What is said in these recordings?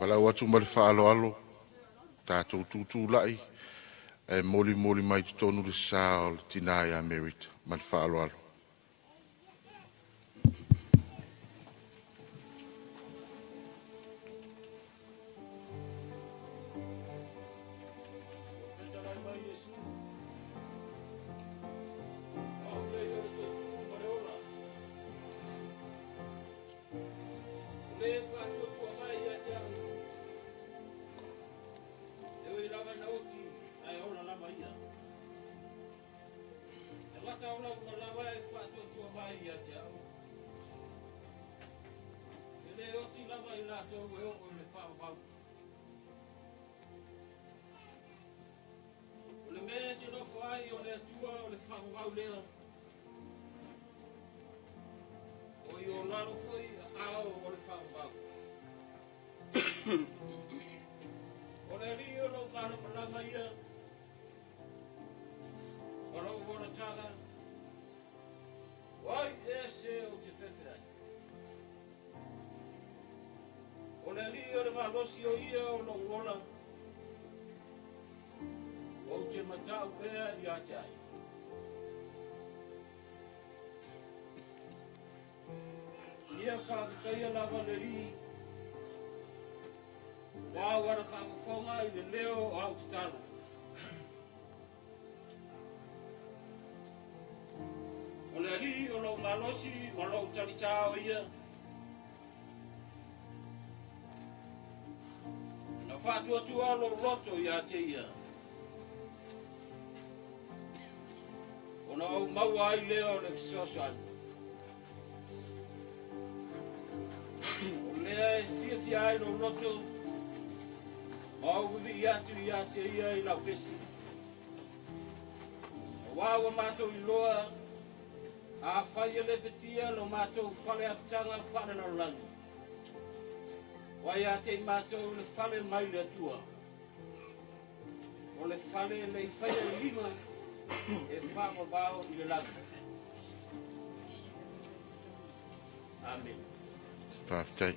Walau atu ma le whaaloalo, tātou tūtūlai, e moli moli mai te tonu le sā o le tina ia Merita, ma le whaaloalo. Losio ia o lo ngola o te matau ea I atai ia whakataia lava le ri wāwara whakafonga I le leo o au titano o le ri o lo malosi o lo talitao ia Fatua tua lo roto ia te ia. Ona au mau ai leo le fisosan. O lea e fiati ai lo roto. Mau vivi ia te ia I lau pesi. O wawa mato I loa. A whaia le petia lo mato whale atanga whane na lani. Wai a te mātou le whale mai le atua. O le whale le whaia lima e whāpapao I le lagu. Amen. Whāwhitai.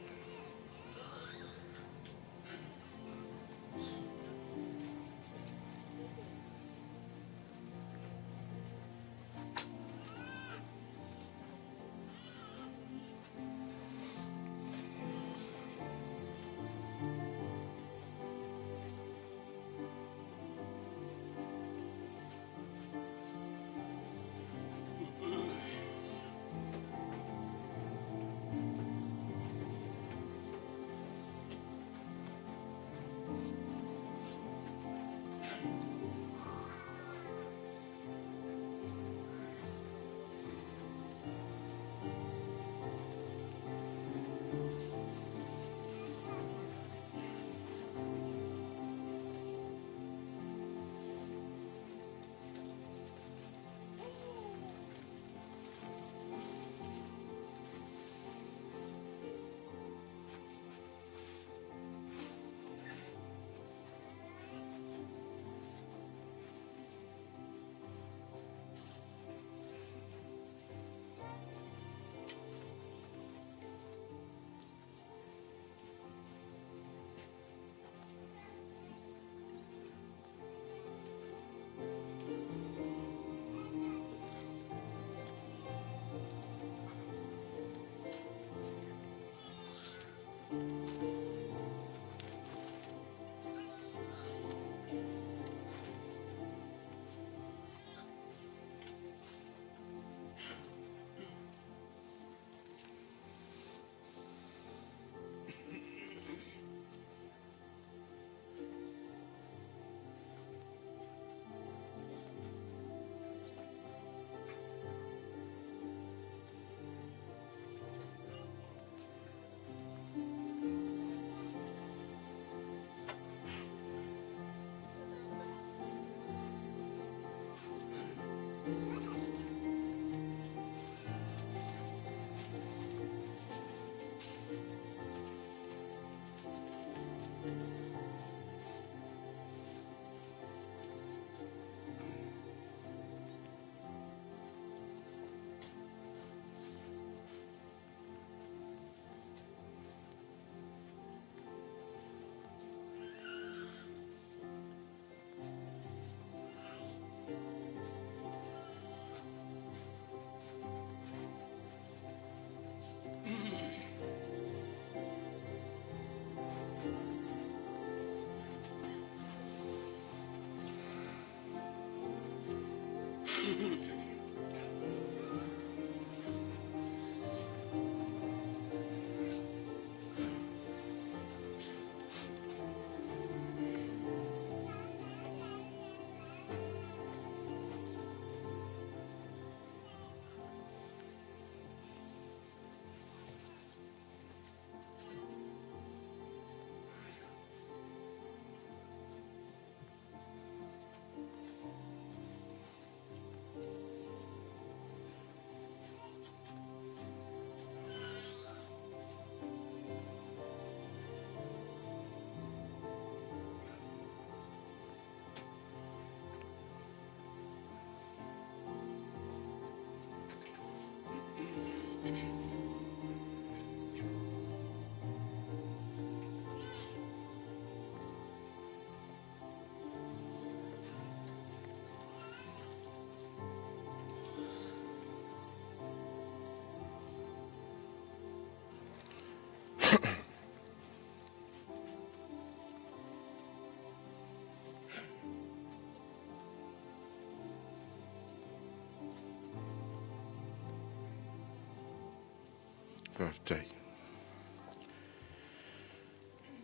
Kaftai.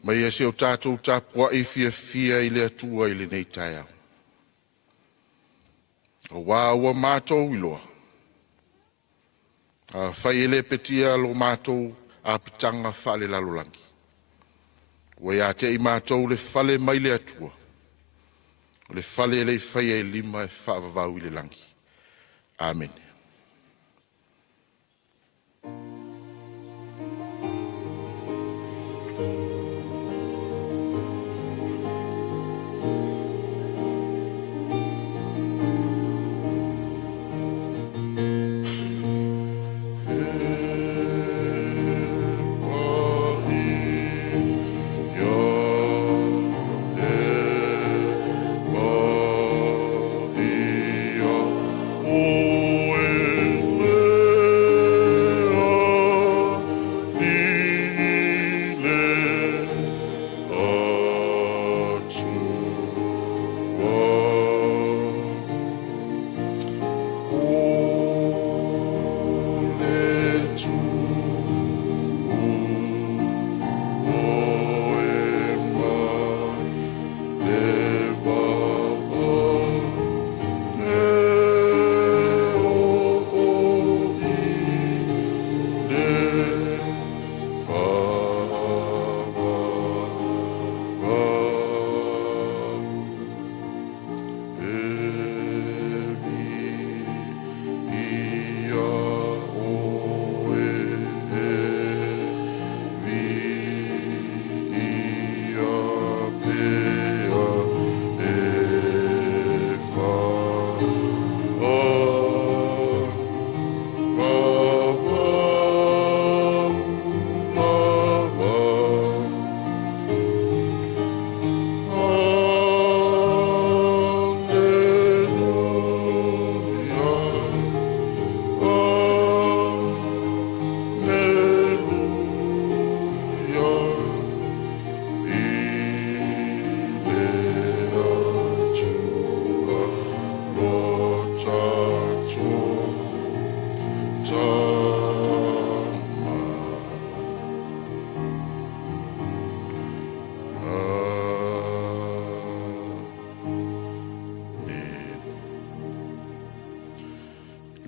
Mai ese o tātou tāpua I fia I le atua I le nei tai au. O wāua mātou iloa. A whai ele petia lo mātou a pitanga whale lalolangi. Wai a te I mātou le whale mai le atua. O le whale le whai e lima e whaavavau I le langi. Amen.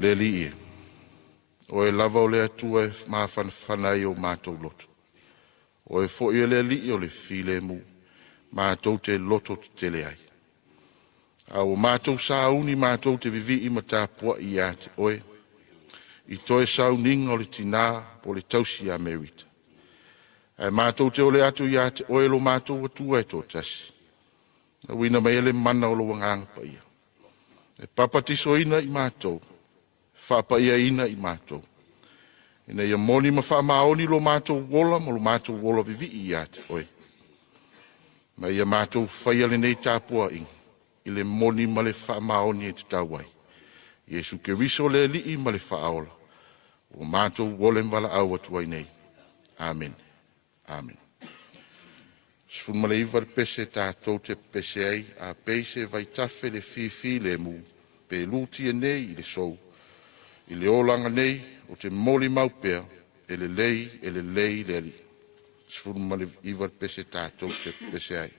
Le li e. O e lava o le atua e mawhanawhanai o mātou loto. O e fo i le li o le file mu, mātou te loto te tele ai. A o mātou sauni mātou te vivi I matapua I ate oe. I toe sauninga o le tina po le tausi a Merita. E mātou te ole atu I ate oe lo mātou atua e tō tasi. Na wina mai ele mana o lo wanganga pa ia. E papatiso ina I mātou. Whaapaia ina I mātou. Ina ia moni ma whaamaoni lo mātou wola, mo lo mātou wola vivi I ate oe. Ma ia mātou whaia le nei tāpua inga. I le moni ma le whaamaoni e te tauai. Iesu ke riso le li ma le whaaola. O mātou wole mwala au atuai nei. Amen. Amen. Sfun male iwa le pese tātou te pese ai, a pese vai tafe le fifi le mu, pe luti nei i le sou. I le olanga nei o te moli maupea e le lei le ali. Sfuru male iwa pese tātou te pese ai.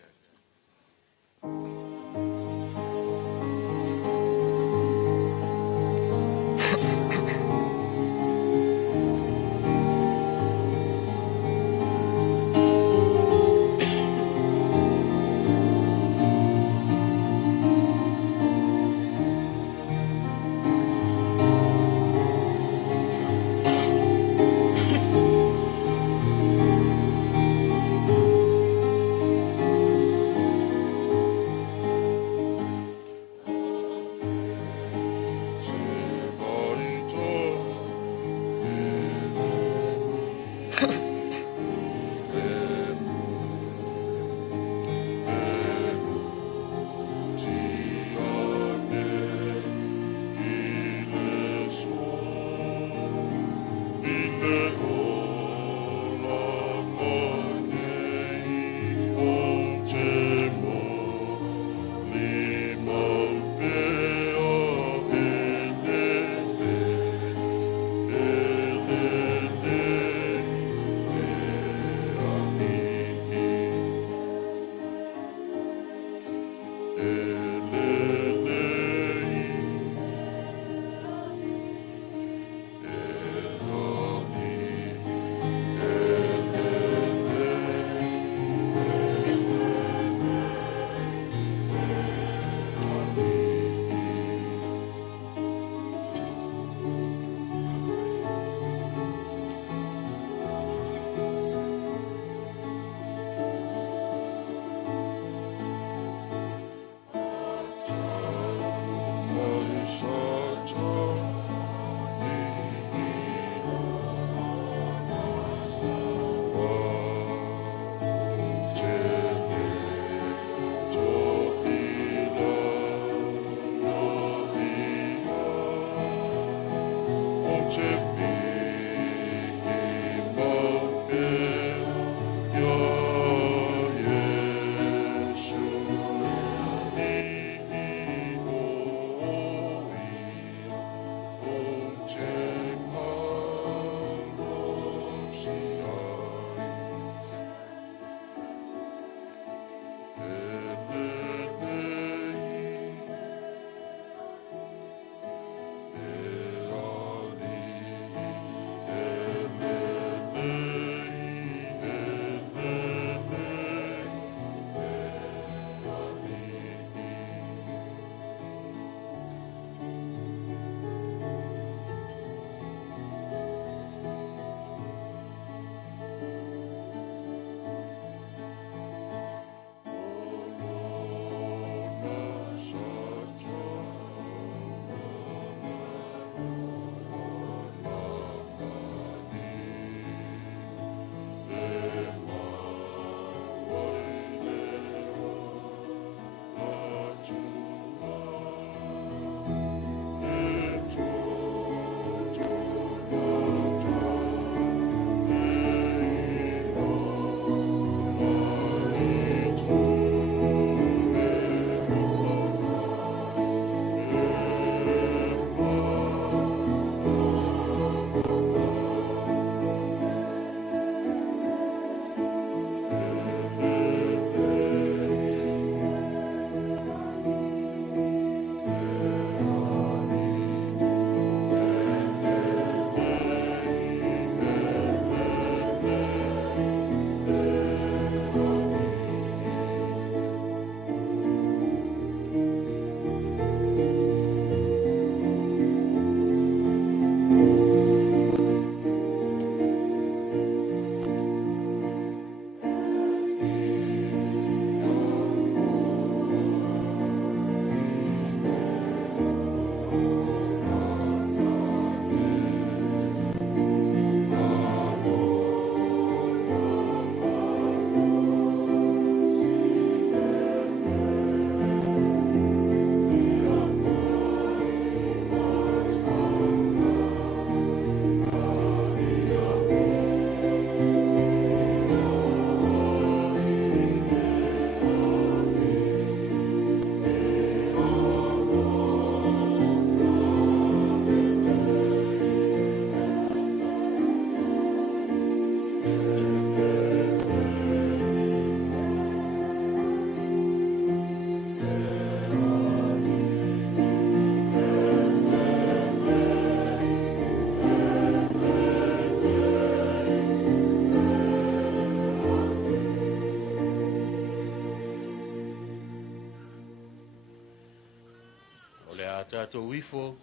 tātou wifo,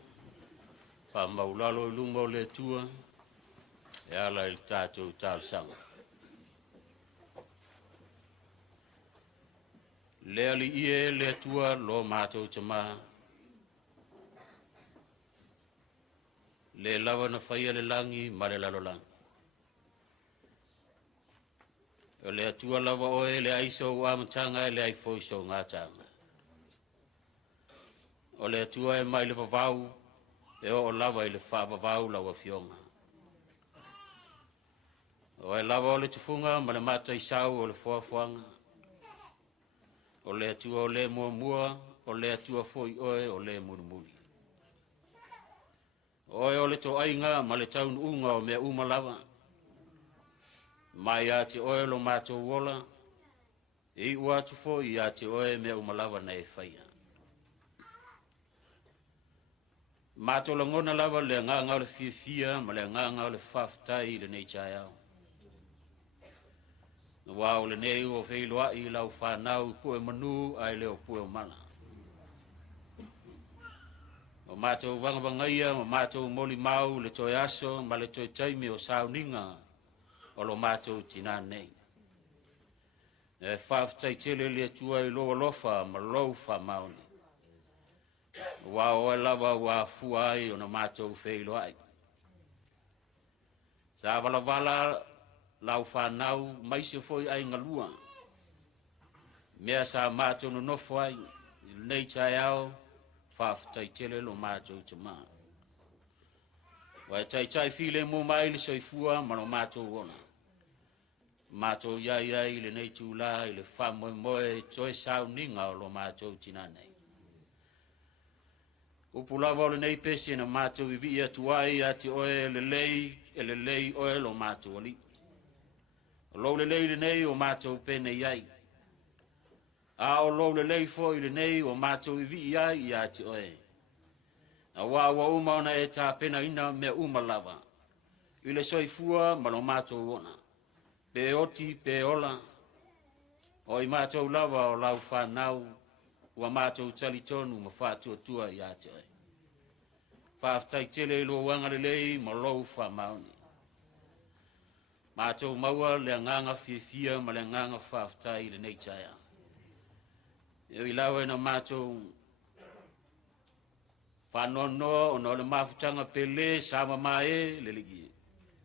pa maulalo I lunga o le tua, e ala I tātou tāsanga. Le ali ie le tua lo mātou te maha. Le lawa na whaia le langi ma le lalo langi. O le atua lawa oe le aiso o amatanga e le aifoiso ngā tanga. O le atua e mai le vavau e o lawa I le whaavavau lawa fionga. O e lawa o le tufunga ma le mata isau o le fuafuanga. O le atua o le mua, o le atua foi oe o le munumuli. Oe o le to ainga ma le taun unga o mea umalawa. Mai ati oe lo mato wola. I uatu foi ati oe mea umalawa na e whaia. Mato la ngona lava le nganga o le fia ma le nganga o le whaftai le nei chai au. Wao le nei o Feliuai lau whanau pue manu ai leo pue mana. O mātou vangavangaia, o mātou moli mau le toi aso, ma le toi taimi o sauninga o lo mātou tina nei. E whaftai tele le tua I loa lofa ma lou wha mauni. Wao e lava wa fuai o na mātou Feliuai. Sa vala lau whanau maise foi ai ngalua. Mea sa mātou no nofai, nei tai au, whaftai tele lo mātou te maa. Wai tai file mo mai le soifua ma lo mātou ona. Mātou iai le nei tūla I le whamoe moe toe sau ninga o lo mātou tina nei. Upulawa o le nei pesi na mātou I vi atuai ati oe le lei oe lo mātou ali. Lo le lei le nei o mātou pene iai. A o lo le lei fo I le nei o mātou I vi iai I ati oe. A wa uma ona e tā pena ina mea uma lava. I le soifua ma lo mātou ona. Pe oti, pe ola. O I mātou lava o lau whanau. Ua mātou talitonu ma whātua I ati oe. Whaftai tele lo wanga le lei ma lou whamauni. Mātou maua le nganga fia ma le nganga whaftai le nei taia. E I lawe na mātou whanono o no le mafutanga pele sama mae le ligi.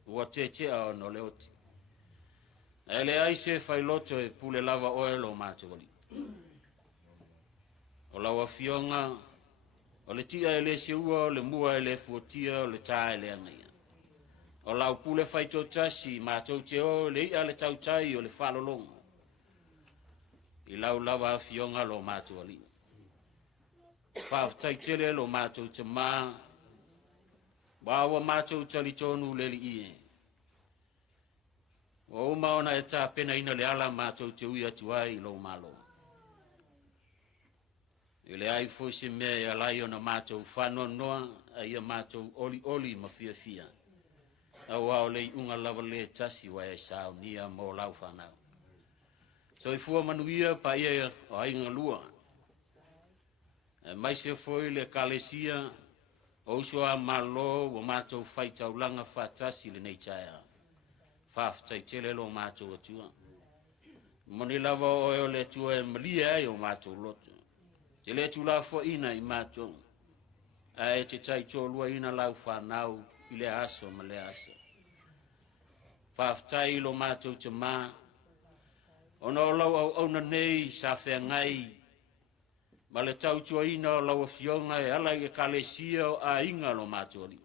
Ua o no le oti. E le aise whailoto e pule lava oe lo mātou ali. O lawa fionga, o le tia e le seua, o le mua e le fuotia, o le tā e le angaia. O lau pule whaito tasi, mātou te o, le ia le tautai o le whalolongo. I lau lawa fionga lo mātou ali. Whaftai tele lo mātou te maa, wawa mātou talitonu le li ie. O umaona e tā pena ina le ala mātou te ui atuai lo malo. I le ai fo se mea e alai o na mātou whanau noa, a ia mātou oli ma fia. Au au lei unga lava le tasi wa e sao nia mo lau whanau. So I fua manuia pa ia o ainga lua. Mai se foi le kalesia, o usua malo o mātou whaitau langa whatasi le nei taia. Whaftai tele lo mātou atua. Moni lava o le tua e malia e o mātou loto. Te le tula fo ina I mātou. A e te tai tōlua ina lau whanau I le aso ma le aso. Whaftai lo mātou te mā. Ono lau au auna nei sa whea ngai. Ma le tautua ina o lau a fionga e ala I kalesia o a inga lo mātou ali.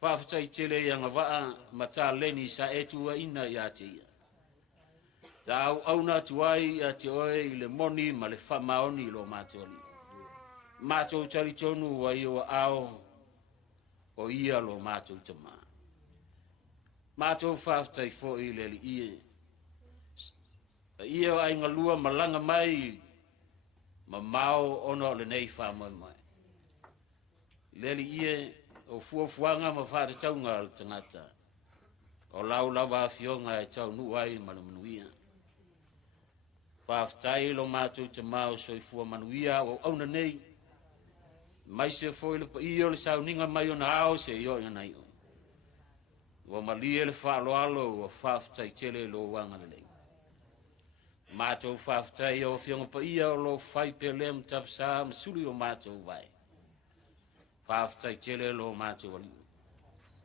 Whaftai tele I anga waa ma tā leni sa etua ina I ate ia. Ta au auna tuai a te oe I le moni ma le whamaoni lo mātou ali. Mātou talitonu wa I o ao o ia lo mātou te mā. Mātou whaftai fo I le li ie. Ia o ainga lua malanga mai ma mao ono le nei whamoe mai. Le li ie o fuafuanga ma whaatataunga al tangata. O lau lawa fionga e tau nuai manuia. Whaftai lo mātou te mao soi fua manuia o auna nei. mai se foi le ia le sauninga mai ona ao se io na io wa malie le fa lo alo fa tai tele lo wanga le mato fa tai o fianga pa ia lo fai pelem tap sa suli o mato vai fa tai tele lo mato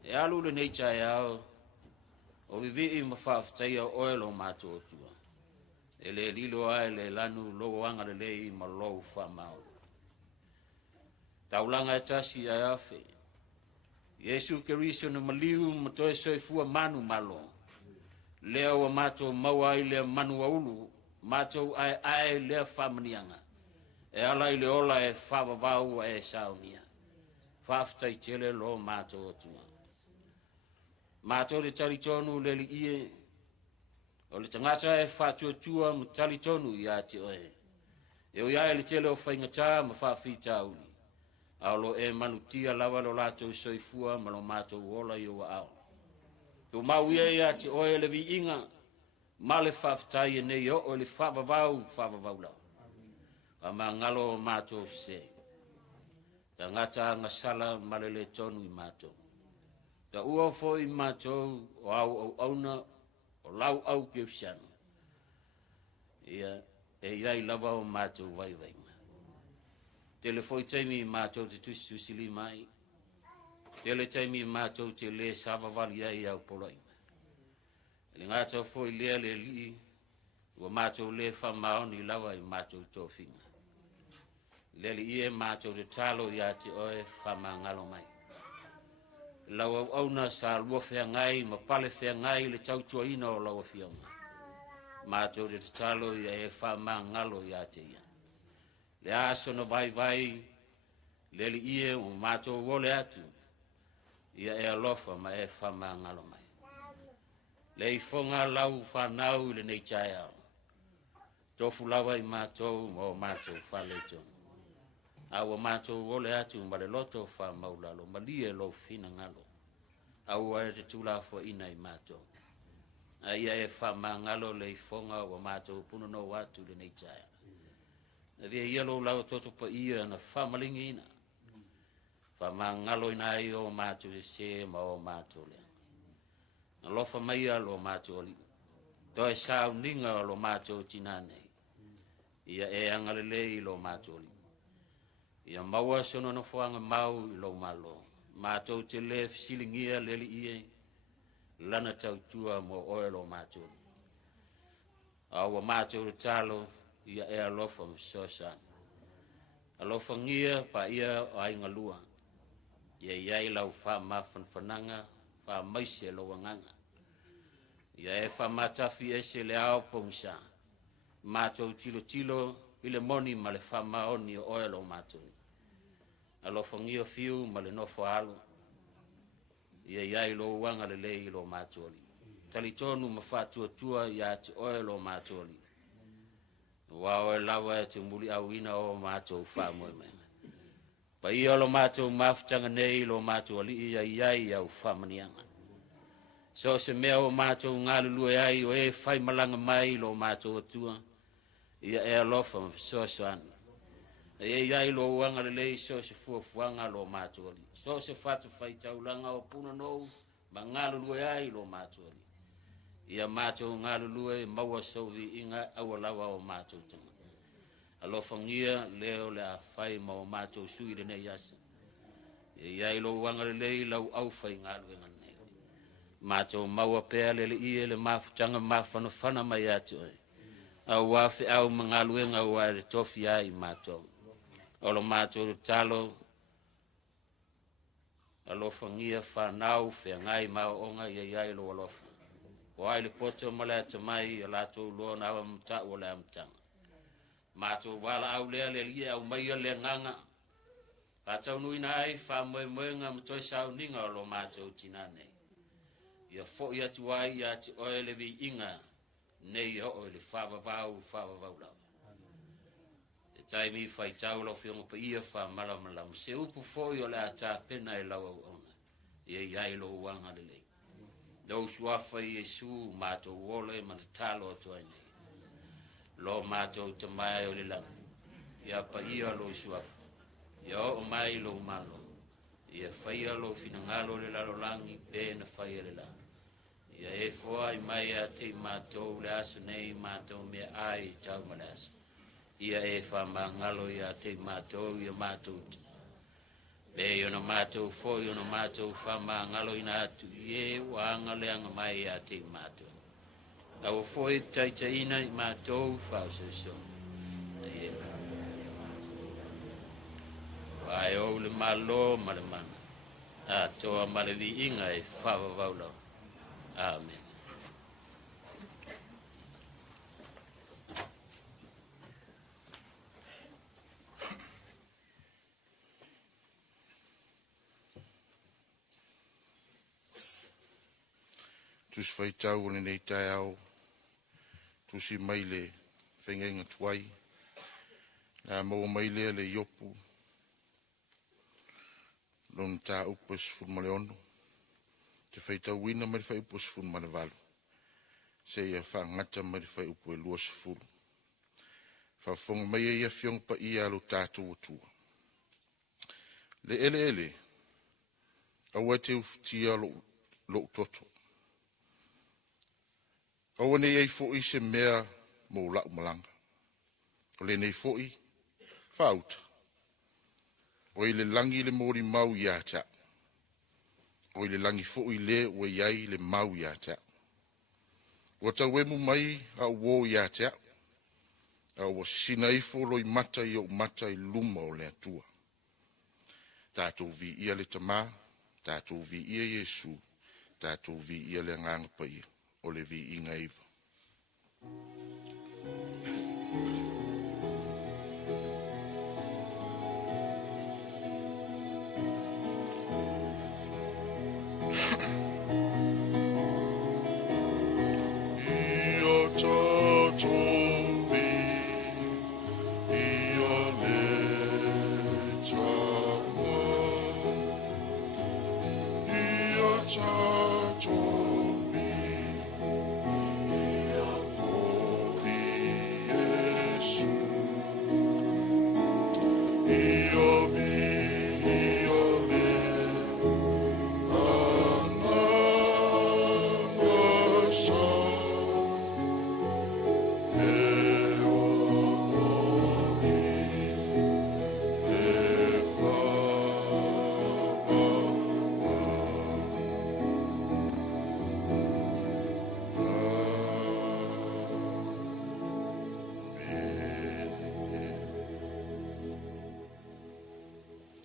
e alu le nei chai ao o vivi ma fa tai o lo mato tua ele lilo ai le lanu lo wanga le ma lo fa mau taulanga tasi ai afe Yesu Keriso na maliu matoe soifua manu malo leo wa mato maua ile manu waulu mato ai le famnianga e ala ile ola e fava vau e saunia fafta i tele lo mato tua mato le talitonu le ie o le tangata e fatu tua mo talitonu ya te oe e o ya le tele o faingata ma fafita uli Aulo e manutia lava lo lato soifua ma lo mato wola yo ao. Tu mau ia ti oe le vi inga ma le faftai ne yo o le favavau la. Ama ngalo mato se. Ta ngata ngasala ma le tonu I mato. Ta ua fo I mato o au auna o lau au kefsiano. Ia e iai lava o mato vai vai. Tele foi taimi matou te tusi li mai. Tele taimi matou te le sava valia I au polai. Le ngata foi le li wa matou le fa maoni lava I matou tofinga. Le li e matou te talo ia te oe fa mangalo mai. Lawa auna sa lua fea ngai ma pale fea ngai le tautua ina o lawa fianga. Matou te talo ia e fa mangalo ia te ia. Le aso no vai le li ie o mato wole atu ia e alofa ma e fama ngalo mai le I fonga lau whanau le nei chai au tofu lawa I mato mo mato fale tonu awa mato wole atu ma le loto wha maulalo ma lie lo fina ngalo awa e te tula fo ina I mato a ia e fama ngalo le fonga o mato puno no watu le nei chai Via yellow lau toto pa ia na famalingi ina. Famangalo ina ai o matu se ma o matu le. Na lofa maia lo matu li. Toi sao ninga lo matu tinane. Ia e angalele lo matu li. Ia maua sono no fuanga mau lo malo. Matu te le silingia le li ie. Lana tautua mo oe lo matu li. Awa matu talo. Ia e alofa msosa. Alofa ngia pa ia o ai ngalua. Ia iai lau wha mafanfananga, wha maise lo wanganga. Ia e wha matafi ese le ao pongsa. Matou tilo ile moni ma le wha maoni o oe lo matou. Alofa ngia fiu ma le nofo alo. Ia iai lo wanga le lei lo matou. Talitonu ma fatua tua ia te oe lo matou. Wao e lawa e te muli au ina o matou wha moe mea. Pa ia lo matou mafutanga nei lo matou ali ia iai au wha manianga. So se mea o matou ngalulu e ai o e whai malanga mai lo matou atua. Ia e alofa mfisoso anu. E iai lo uanga le lei so se fuafuanga lo matou ali. So se fatu whai taulanga o puna nou ma ngalulu e ai lo matou ali. Ia matou ngalulue maua sovi inga awalawa o matou tanga. Alofa ngia leo le a whai ma o matou sui le nei asa. Ia ilo wanga le lei lau au whai ngalue nganei. Matou maua pea le ie le mafutanga mafanofana mai atu oi. Au wafi au mangalue nga waere tofi ai matou. Olo matou talo. Alofa ngia whanau whea ngai mao onga ia ilo alofa. O ai le poto mala te mai la to lo na wa mta o la mta mato wala au le lia au mai le nganga ka tau nui nai fa mo nga mto sa ninga lo mato tinane ia fo ia tu ai ia ti o le vi inga nei o le fa va la e tai mi fa tau lo fi pa ia fa mala se upu fo yo la ta pena e la o ona ia lo wanga le Those wafa Yesu mato wole matalo to ai. Lo mato te mai o le lang. Ia pa ia lo suafa. Ia o mai lo malo. Ia whaia lo finangalo le lalo langi pēna whaia le la. Ia e fua I mai a te mātou le aso nei mātou mea ai tau manas. Ia e whamangalo ia te mātou ia mātou. Be iono mātou fo iono mātou whamangalo ina atu. Ie wanga leanga mai a te mātou. Au fo e taitaina I mātou whausaso. Ia Ai o le malo male mana. A toa male vi inga e whawa waulau. Amen. Tusi whaitau o nei tai au. Tusi mai le whengenga tuai. Nā mau mai lea le iopu. Lon tā upus fulmale ono. Te whaitau wina mai whai upus fulmale walu. Se ia whangata mai whai upu e luas fulu. Whawhonga mai ia whiong pa ia alo tātou atua. Le ele. Awa te uftia lo toto. Awa nei ei fo I se mea mo lau malanga. O le nei fo I whauta. O le langi le mori mau ia ta. O le langi fo I le o iai le mau ia ta. O ta wemu mai a wo ia ta. A o sina I fo loi mata I o mata I luma o le atua. Tātou vi ia le tama, tātou vi ia Yesu, tātou vi ia le nganga pa ia, o le vi inga iwa.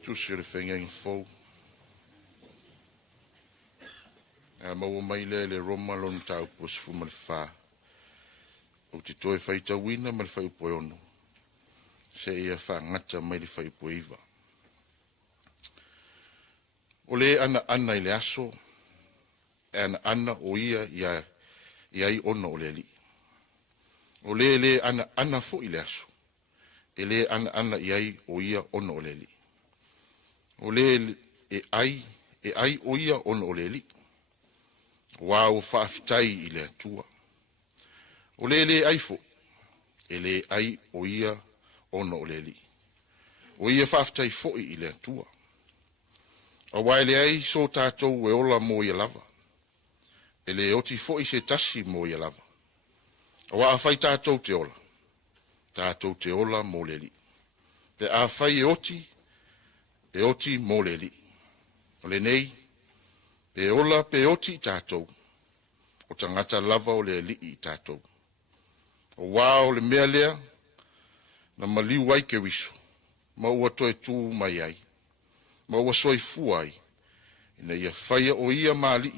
Tusi le whenga I fau. A maua mai le roma lon tau pos fuma le wha. O te toe whaita wina ma le whai upo ono. Se ia wha ngata mai le whai upo iwa. O le ana I le aso. E ana o ia I ono o le li. O le ana fo I le aso. E le ana I o ia ono o le li. O le e ai o ia ono o le li. Wa o whaafitai I le atua. O le ai fo. E le ai o ia ono o le li. O ia whaafitai fo I le atua. A wai le ai so tātou e ola mo ia lava. E le oti fo I se tasi mo ia lava. A wa a whai tātou te ola. Tātou te ola mo le li. Pe a whai e oti mo le li. O le nei, pe ola pe oti tātou. O tangata lava o le li I tātou. O wā o le mea lea, na maliu ai ke wiso. Ma ua toe tū mai ai. Ma ua soi fu ai. Ina ia whaia o ia mali.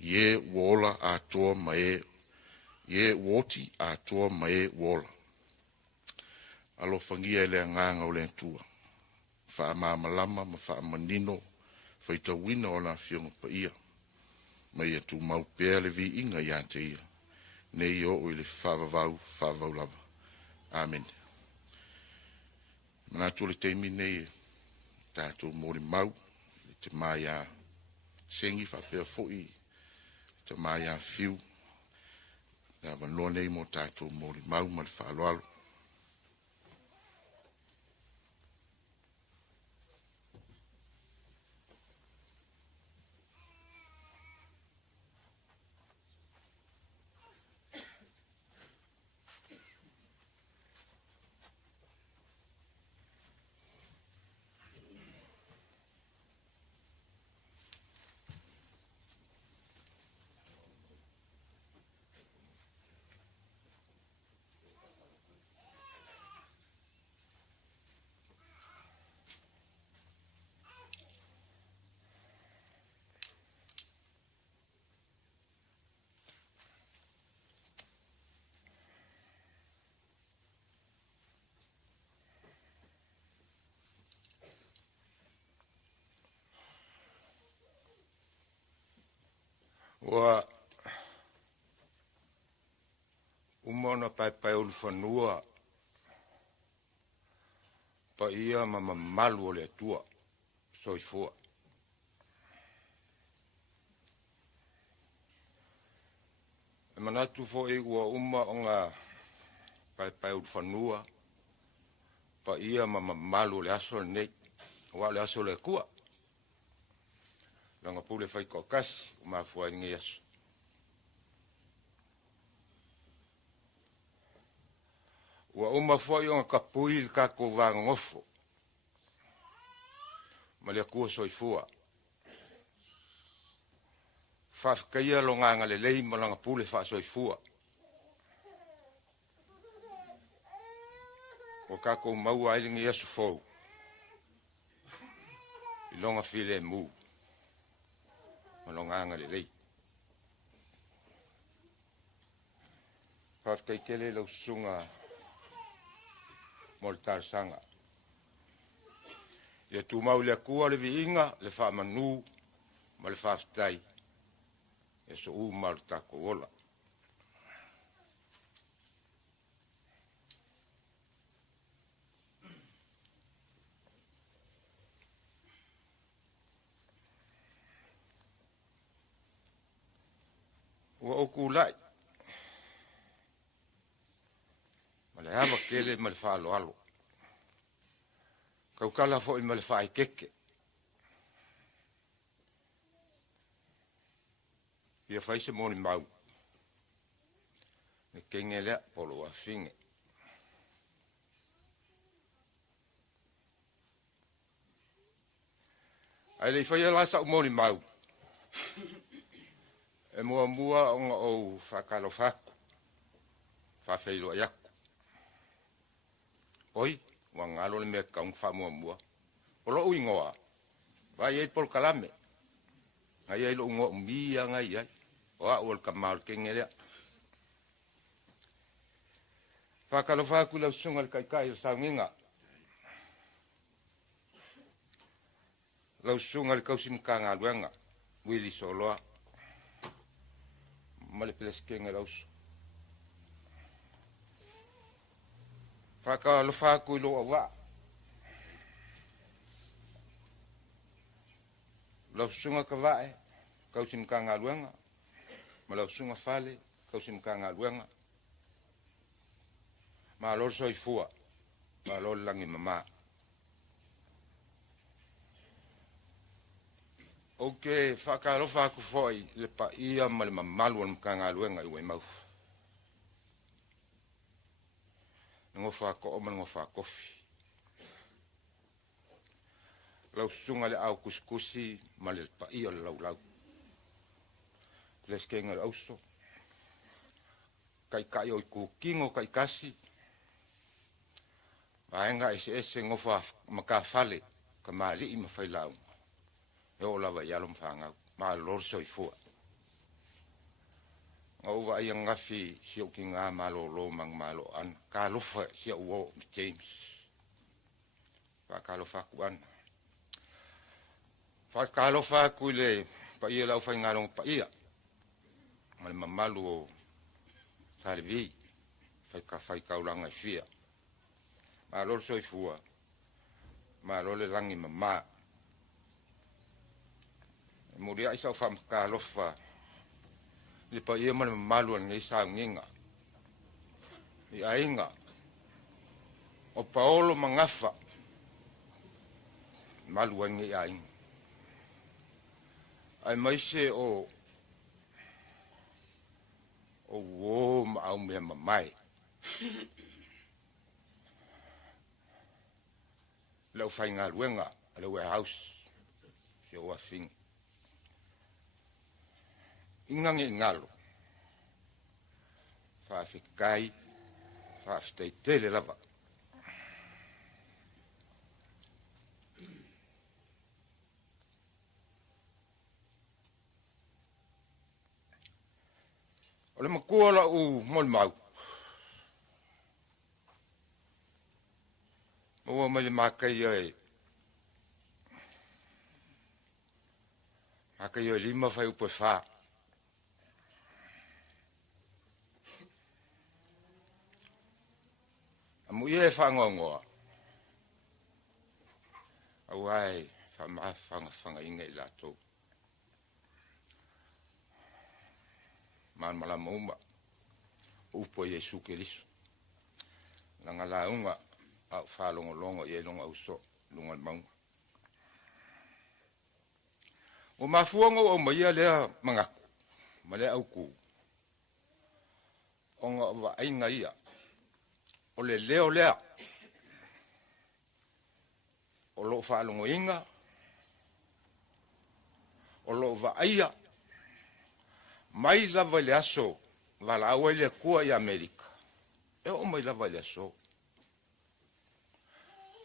Ie wola a toa ma e. Ie woti a toa ma e wola. Alo whangia le nganga o le tua. Wha malama ma wha manino, whaita wina o la whionga pa ia. Ma ia tu mau pēr le vi inga ia te ia. Nei o le whavavau lava. Amen. Mana tu le teimi nei, tātou mōri mau, te māia sengi whapea fōi, te māia fiu. Nā wanoa nei mo tātou mōri mau ma le whaaloalo. Ua umona pai ulu whanua pa ia ma malu o le atua soifua. E manatu fo e ua o ngā pai ulu whanua pa ia ma malu o le aso le nei, wa le aso le kua. Langa pule whai kasi, mafua i ngi aso. Ua foi o kapui ka ko vanga ngofo. Ma le kua soifua. Whafkaia lo nganga le lei malanga pule wha soifua. O ka ko maua ailingi asu fau. I longa file mu. Malonga nganga le lei. Whafkaikele lau sunga Moltar sanga. Ia tu mau le kua le viinga, le wha manu, ma le whaftai. E so u mau tako ola. Ua oku lai. Ma le hama kele ma le wha alo alo. Kaukala fo i ma le wha i keke. Ia whaise moni mau. Ne kenge lea polo a finge. Ai lei whaia lasa u moni mau. E mua o ngā o whakalo whaku. Whawheilo a yaku. Oi, wa ngalo le mea kaung wha mua. O lo ui ngoa. Vai e pol kalame. Ngai ai lo ngoa umia ngai ai. O a uol ka maul kenge lea. Whakalo whaku lau sunga le kai o saunginga. Lau sunga le kausim ka ngā luenga. Wili soloa. Male peles kenge lau su. Whakalo whaku ilo a wa. Lau sunga ka wae. Kausim ka ngā luenga. Ma lau sunga whale. Kausim ka ngā luenga. Ma lor soi fua. Ma lor langi mama. Ok, whakalo whaku foi. Le pa ia ma le mamalu an ka ngā luenga iwe mau. Ngofa ko o ngofa kofi. Lau sunga le au kuskusi ma le pa ia lau. Les kenga au so. Kai o ku kingo kai kasi. Vaenga ese ngofa maka fale ka mali ima fai lau. E o lava yalom whangau. Ma lor soi fua. Ngau wa ia ngafi siau ki ngā malo lo mang malo an. Ka lofa siau o James. Ka lofa ku an. Ka lofa ku le pa ia lau fai ngalong pa ia. Male mamalu o Tarivi. Fai kaulanga fia. Ma lor soi fua. Ma lor le langi mama. Muria isa fam ka lofa. Li pa ia mana malu an ngisa nginga. I ainga. O Paolo mangafa. Malu an ngi ainga. Ai maise o wo ma au mea mamai. Lau fai ngā luenga. Lau warehouse. Se oa fingi. Ingangi ngalo. Whawhikai. Whawhitei tele lava. O le makua la u mol mau. Mua mali makai ai. Makai ai lima fai upe wha. ia e whangongoa. Au ai, whanga inga I lato. Man malama uma. Upo Yesu Keriso. Nanga launga, au whalongolongo I longa uso, lunga maunga. O mafuanga o maia lea mangaku, ma lea au ku. Onga wa ainga ia. O le leo lea. O lo whalongo inga. O lo wa aia. Mai lava le aso, wala awa le kua I Amerika. E o mai lava le aso.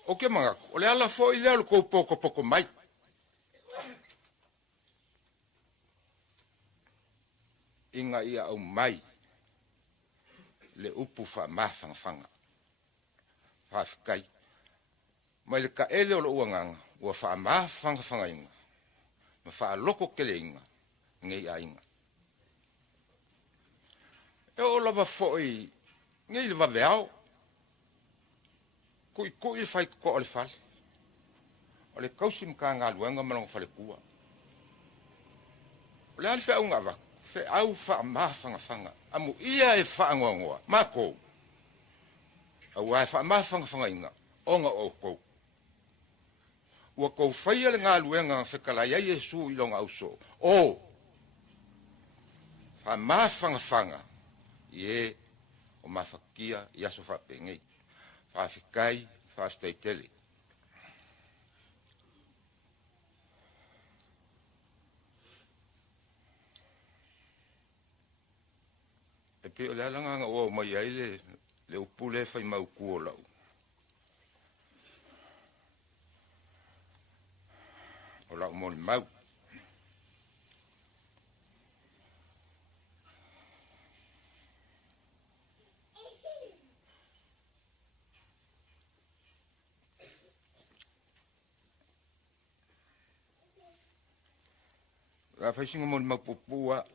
O ke mangaku, o le ala fo I lea lo kou poko mai. Inga ia au mai. Le upu wha mawhangwhanga. Whawhikai. Mai le ka ele o lo uanganga. Ua wha mawhangwhanga inga. Ma wha loko kele inga. Ngei a inga. E o lava foi. Ngei le waweao. Kui le whai ko o le whale. O le kausim ka ngā luenga malong whale kua. O le alwhi au ngā waku. Fe au wha mawhangwhanga. Amu ia e wha angoa. Mako. Au ai wha mawhangwhanga inga. Onga o kou. Ua kou whaia le ngā luenga whekalai ai e su I longa au so. O. Wha mawhangwhanga. Ie. O mawhakia. I aso wha pengei. Wha whikai. Wha steitele. E pe o le alanga o mai ai le upule whai mau kuo lau. O lau mo le mau. La whaisinga mo le mau pupua.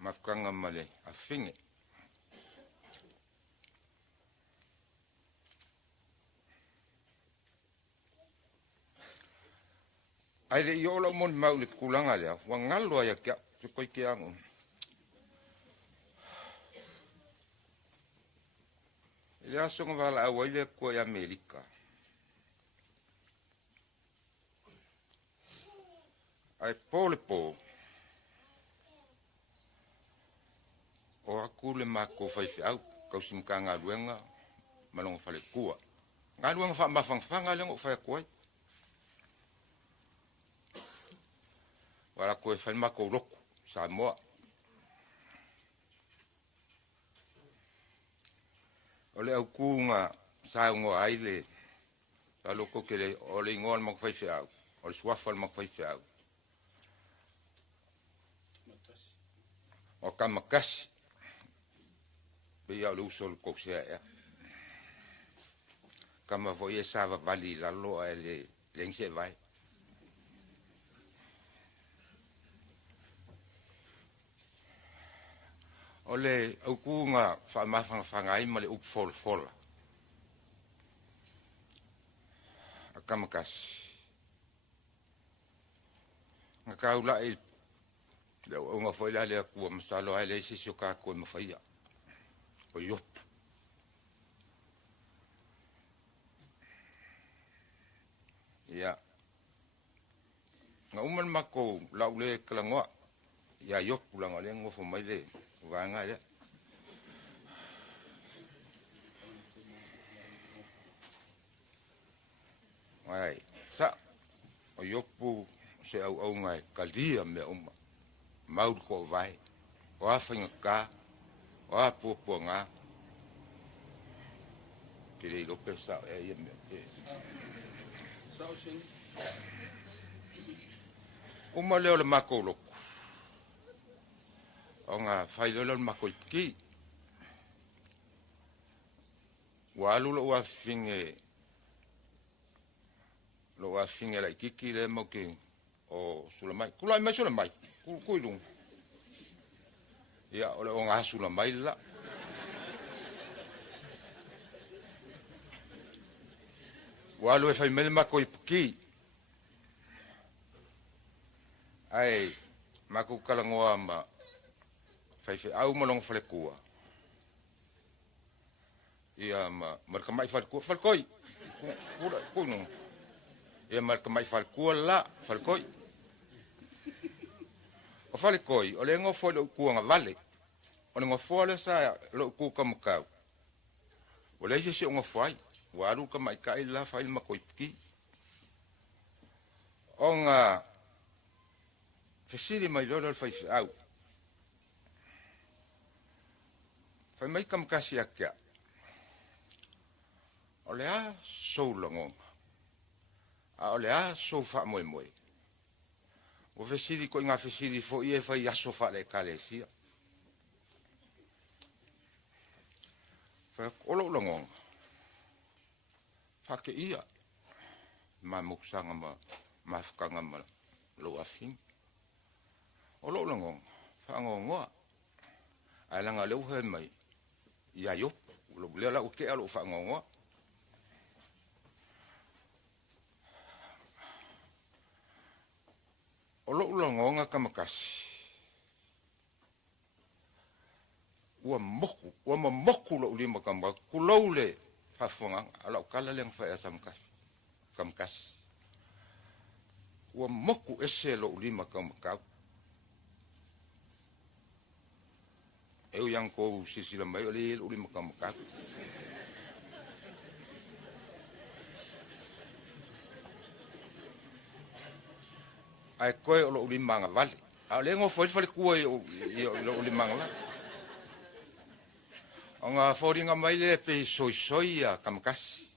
Mafkanga male a whinge. Ai le I ola mon mau le kulanga lea. Wa ngalo ai a kia. Te koi ke angu. Le asonga wala a waile kua I Amerika. Ai pole po. O aku le mako whaiwhi au. Kausim ka ngā luenga. Malonga whale kua. Ngā luenga wha mawhangwhanga lengo whai kuai. Wala koe whai mako roku. Sa moa. O le au kuunga. Sa ungoa aile. Sa loko ke le. O le ingoa le mako whaiwhi au. O le suafa le mako whaiwhi au. O kamakasi. Ia o le uso le kousea ea. Kama vo ia sa vali la loa e le ngse vai. O le au kuunga whamawhanga ai ma le upu fola. A kamakasi. Nga kaula e le unga whaila le akua masalo ai le sisio ka koe mawhaia. O yopu. Ia. Nga uman mako lau le kalangoa. Ia yopu langa le ngofo mai le. Wanga le. Ai. Sa. O yopu se au ngai kalia me uma. Maud ko vai. O awhinga ka. O a pōpua ngā. Kere I lope sao e ia mea. Sao sing. Uma leo le mako loko. O ngā whailolo le mako iki. Wa alula ua whinge. Lo ua whinge la ikiki le moki. O sulamai. Kulai mai sulamai. Kuilungu. Ia ole o ngā sula mai la. Walu e fai mele mako i puki. Ai, mako kalangoa ma fai au malong fale kua. Ia marka mai fal kua falkoi. Kuno. Ia marka mai fal kua la falkoi. O fale koi, o le ngofo le kua nga vale. O le ngofo le sa lo ku Manukau. O le se o ngofo ai. Waru ka mai kai la fai mako i puki. O nga fesiri mai lolo fai au. Fai mai kamkasi akia. O le a sou langonga. A o le a sou fa moe moe. O fesiri ko inga fesiri fo ie fai aso fa le kalesia. Fai olo langonga. Fake ia. Ma muksanga ma fukanga ma lo afing. Olo langonga. Fa ngongoa. Ai langa leu he mai. Ia yo. Lo bule la o ke alo fa ngongoa. O lo langonga kamakasi. Ua moku lo ulima kamakasi. Kulau le fafonga. Ala ukala le ngfaya samkasi. Kamakasi. Ua moku ese lo ulima kamakasi. Eu yang ko sisila mai o le ulima kamakasi. Ai koe o lo ulimanga vale. A le ngo foi fale kua i lo ulimanga vale. O nga fōringa mai le pe soi a kamakasi.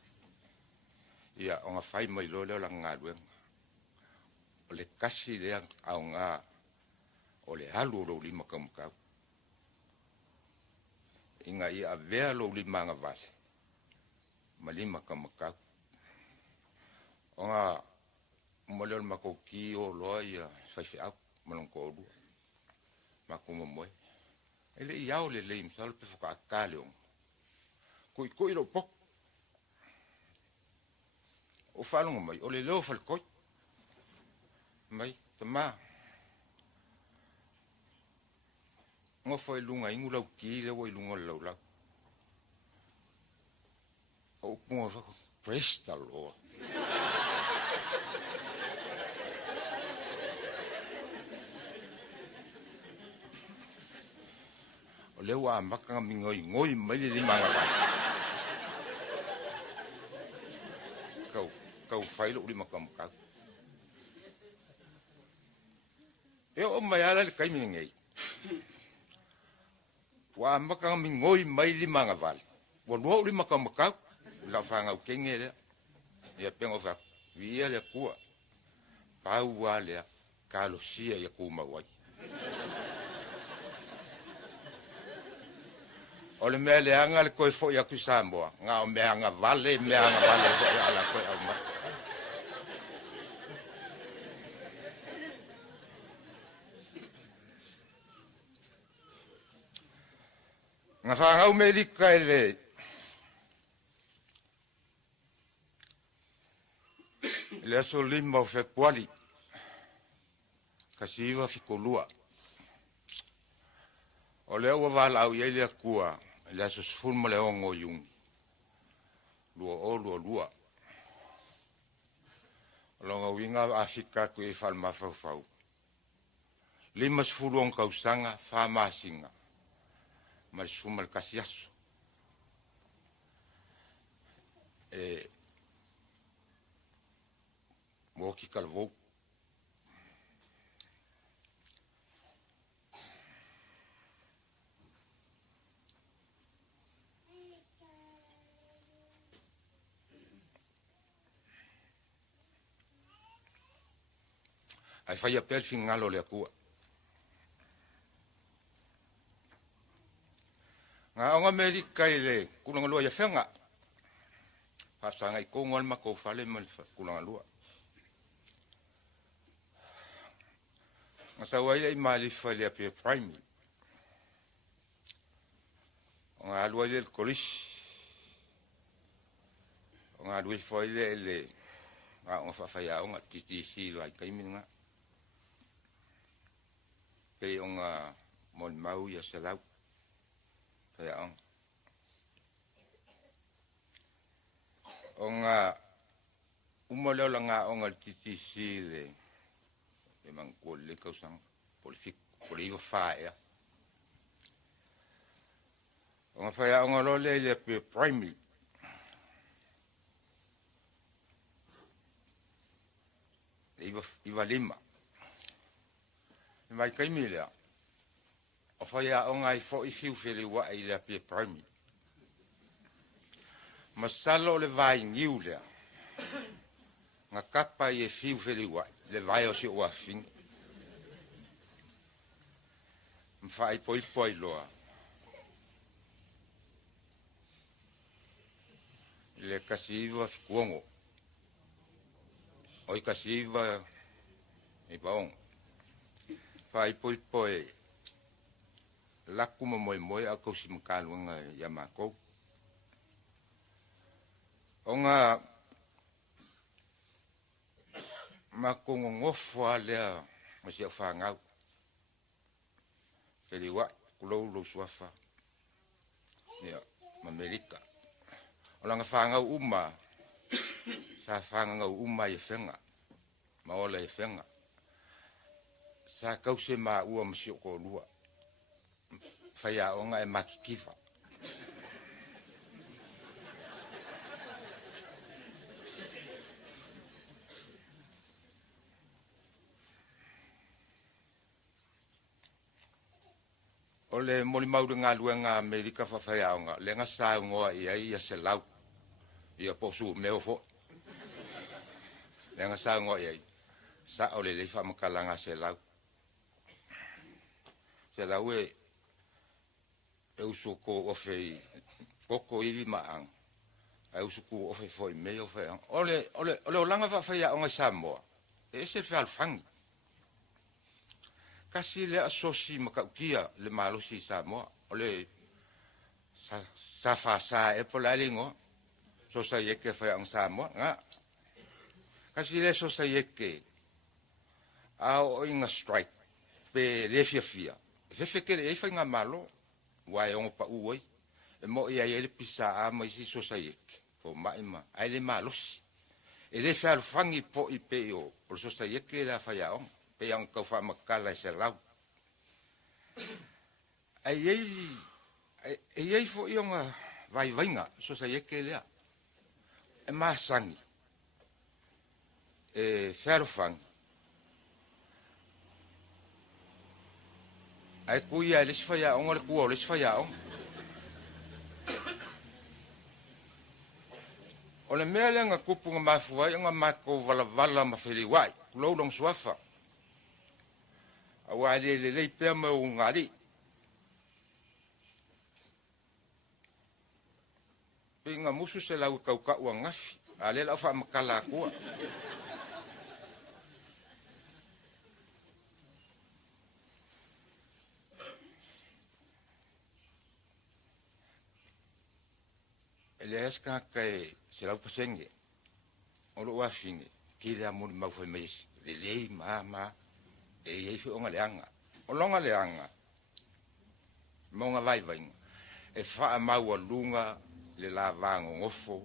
Ia o nga fai mai lo leo la ngā ruenga. O le kasi lea au ngā o le alu o lo ulima kamakau. Inga ia a vea lo ulimanga vale. Malima kamakau. O nga Molel mako ki o loa ia fai au malong ko du mako moe ele ia o le imsal pe foka kale on koi lo pok o falong mai o le lo fal koi mai tama ngo foi lunga ingu lau ki le wo lunga lau lau o mo presta lo le wa maka ngoi mai le manga ba kau fai lo lima kamka e o mai ala le kai mingai wa maka ngoi mai le manga ba wa lo lima kamka la fanga o kengele ya pengo fa via le kua pau wa le kalosia ya kuma wai o le mea leanga le koe fo i aku Samoa. Ngā o meanga vale fo i ala koe au ma. Ngā whangau Merika e le aso lima o Februari. Kasi iwa fikolua. O leo wa wala au iei lea kua. Le aso sfulma le ongo yung. Lua. Longa winga Afrika ku e fal mafau. Lima sfulu on kausanga fa masinga. Mal sumal kasiaso. Moki kalvou. Ai fai apel fingalo le akua. Nga onga Merika i le kulanga lua ia whenga. Pasanga i kongon mako fale mal kulanga lua. Nga sa waila i mali fale api primary. Nga alua i le kolisi. O ngā rui foi le ngā o whawhai o ngā TTC lai kaiminga. Pei o ngā mon mau ia se lau. Whai o. O ngā umoleo la ngā o ngā TTC le mangkua le kausang polifik poliwa whaea. O ngā whai o ngā role le pe primary. Iwa lima. Mai kaimi lea. O whai o ngai fo I Fiu Feliuai le pe primary. Masalo le vai ngiu lea. Ngā kapa I Fiu Feliuai le vai o si o afing. Mwhai poi loa. Le kasi iwa fikuongo. Oi kasi iwa I baong. Whai poi laku moe a kousi makaluanga ia mākou. O ngā makongo ngofua lea masi au whangau. Feliuai, kulou lo suafa. Ia, Merita. O langa whangau uma, sa whangau uma I whenga. Maola I whenga. Sa kause mā ua masi o ko lua. Whaia o ngā makikiwa. O le moli mauru ngā luenga Amerika whawhai au ngā. Le ngā sāu ngoa ia se lau. Ia posu meo fo. Le ngā sāu ngoa ia. Sa o le whamakalanga se lau. Se lau e usu ko ofe koko iwi maang. E usu ko ofe foi meo fai ang. Ole o langa whawhai au ngā Samoa. E se whalfangi. Kasi le asosi makaukia le malosi Samoa. Ole sa whasa e pola lingo. So sa yeke whai ang Samoa. Nga. Kasi le so sa yeke. Ao o inga strike. Pe le fia. Fefeke le e whai ngā malo. Wai ongo pa uoi. E mo ia ele pisa a mai si so sa yeke. Ko maima. Ai le malosi. E le whalfangi po I pe o. O so sa yeke la whai aong. Pe ang kau wha makala se lau. Ai ei fo I onga vai vainga, so sa yeke lea. E maasangi. E wharofang. Ai kuia e lesi whai aong, le kua o lesi whai aong. O le mea lea ngā kupunga mafuai, ngā mako wala ma Feliuai, kuloulong suafa. Awa le pea mo ngari. Pinga musu se lau kau ua ngafi. A le lau wha makala kua. E le eska kai se lau pasenge. Olo ua finge. Ki le amuri mau fai meisi. Le lei maa. E iei fi onga leanga. O longa leanga. Maunga vaivainga. E wha mau a lunga le la vango ngofo.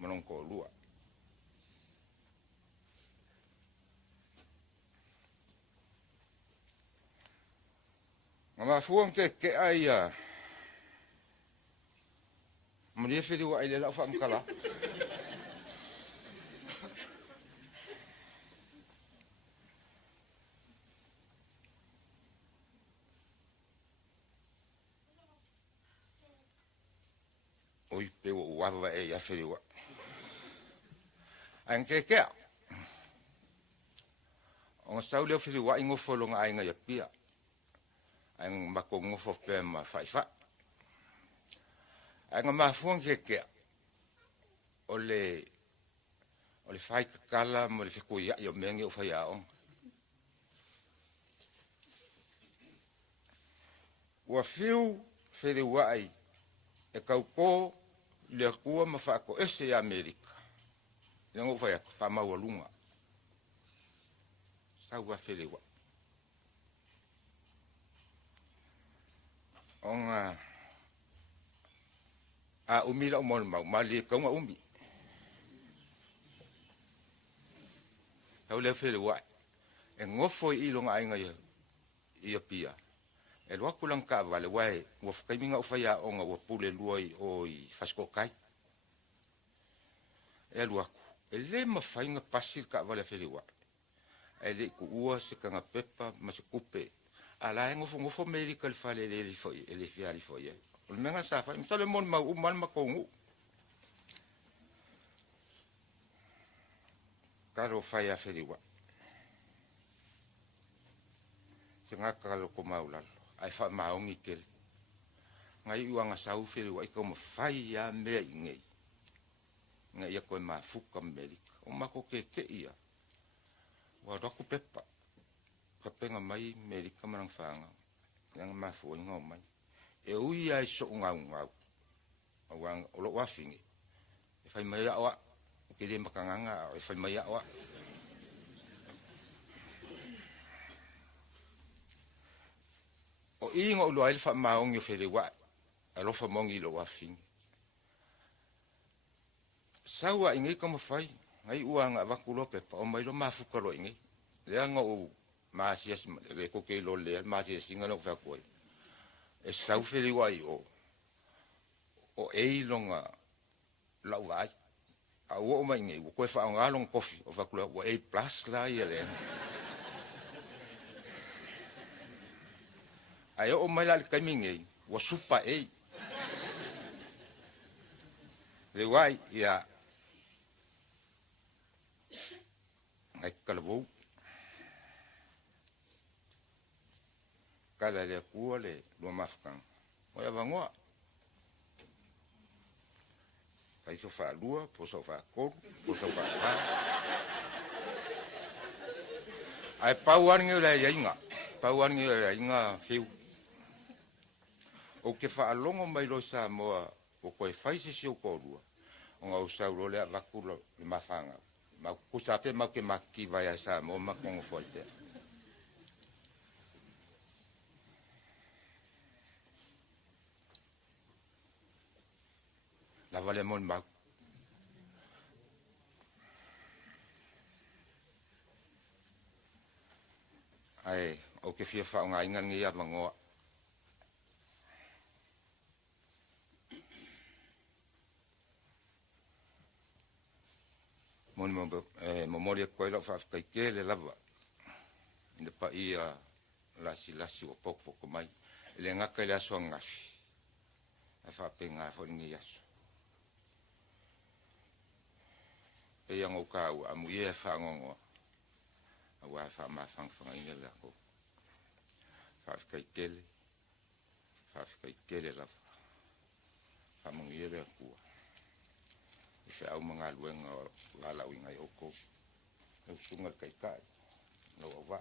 Manukau lua. Ngā mafuang ke ai a. Merita Fiu Feliuai le lau whamkala. Oi pe o wawa e ia Feliuai. Ang kekea. O ngā sau leo Feliuai ngofo longa ai ngai apia. Ang mako ngofo pe ma whaifa. Ang ngā mafuang kekea. O le whai kakala mo le whikoia I o menge o whai aong. Ua Fiu Feliuai e kaukō le kua ma whaako ese Amerika. Ia ngō whai ako, whamau alunga. Saua Feliuai. O ngā a umira o mōna mau, ma le kaunga umi. Tau leo Feliuai. E ngofo I ilo ngā inga ia pia. E loa kulang ka wale wai, ngā whakaiminga o whaia o ngā wapule luai o I whaskokai. E luaku, e le ma whainga pasir ka wale Feliuai. E le ku ua se ka ngā pepa ma se kupe. A la e ngofo Amerika le whale le foi, e le fiari foi e. O le menga sa whai, msale mon ma uman ma kongu. Karo whaia Feliuai. Se ngā kalo ko maulalo, ai wha maongi kele. Ngai uanga sau Feliuai ko ma whai a mea I ngei. Ngai ia koe ma fuka Amerika. O mako ke ia. Wa roku pepa. Ka penga mai Amerika manang whaanga. Nanga mafu o inga o mai. E ui ai so ngau ngau. Awang olo wafingi. E whai mai awa. Ke le makanganga. E whai mai awa. O inga ulo ai wha maongi o Feliuai. Alofa mongi ilo wafingi. Saua ingai ka mawhai. Ngai uanga wakulo pepa. O mai lo mafukaro ingai. Lea ngā o maasias, le koke ilo lea, maasias inga no whakoi. E sau Feliuai o eilonga lau ai. A ua o mai ngai, o koe wha ngalong kofi o whakula, o A plus la ia lea. Ai o mai lali kaimi ngai, o super A. Le wai, ia, ngai kalavou. Kala le kua le lua mafukang. O ia vangoa. Pai so wha lua, po so wha koru, po so wha wha. Ai pauangi o le inga. Pauangi o le inga fiu. O ke wha alongo mai lo sa moa o koe whaisi si o korua. O ngā usauro le wakulo le mafanga. Ma kusape ma ke maki vai a sa moa ma kongo foitea. La vale mon mau. Ai, o ke fia whao ngā inga ngia mangoa. Moni momoria koe lau whaafikai ke le lava. Ina pa ia lasi o poko mai. Le ngaka le aso ngafi. E whaape ngā wharingi aso. E yang o kau amu ia whaangongoa. Awa whaamawhangwhanga inga le ako. Whaafikai kele lava. Whaamungi ia le akua. E wha au mga luenga o lalau ingai oko. E usunga kai kai. No awa.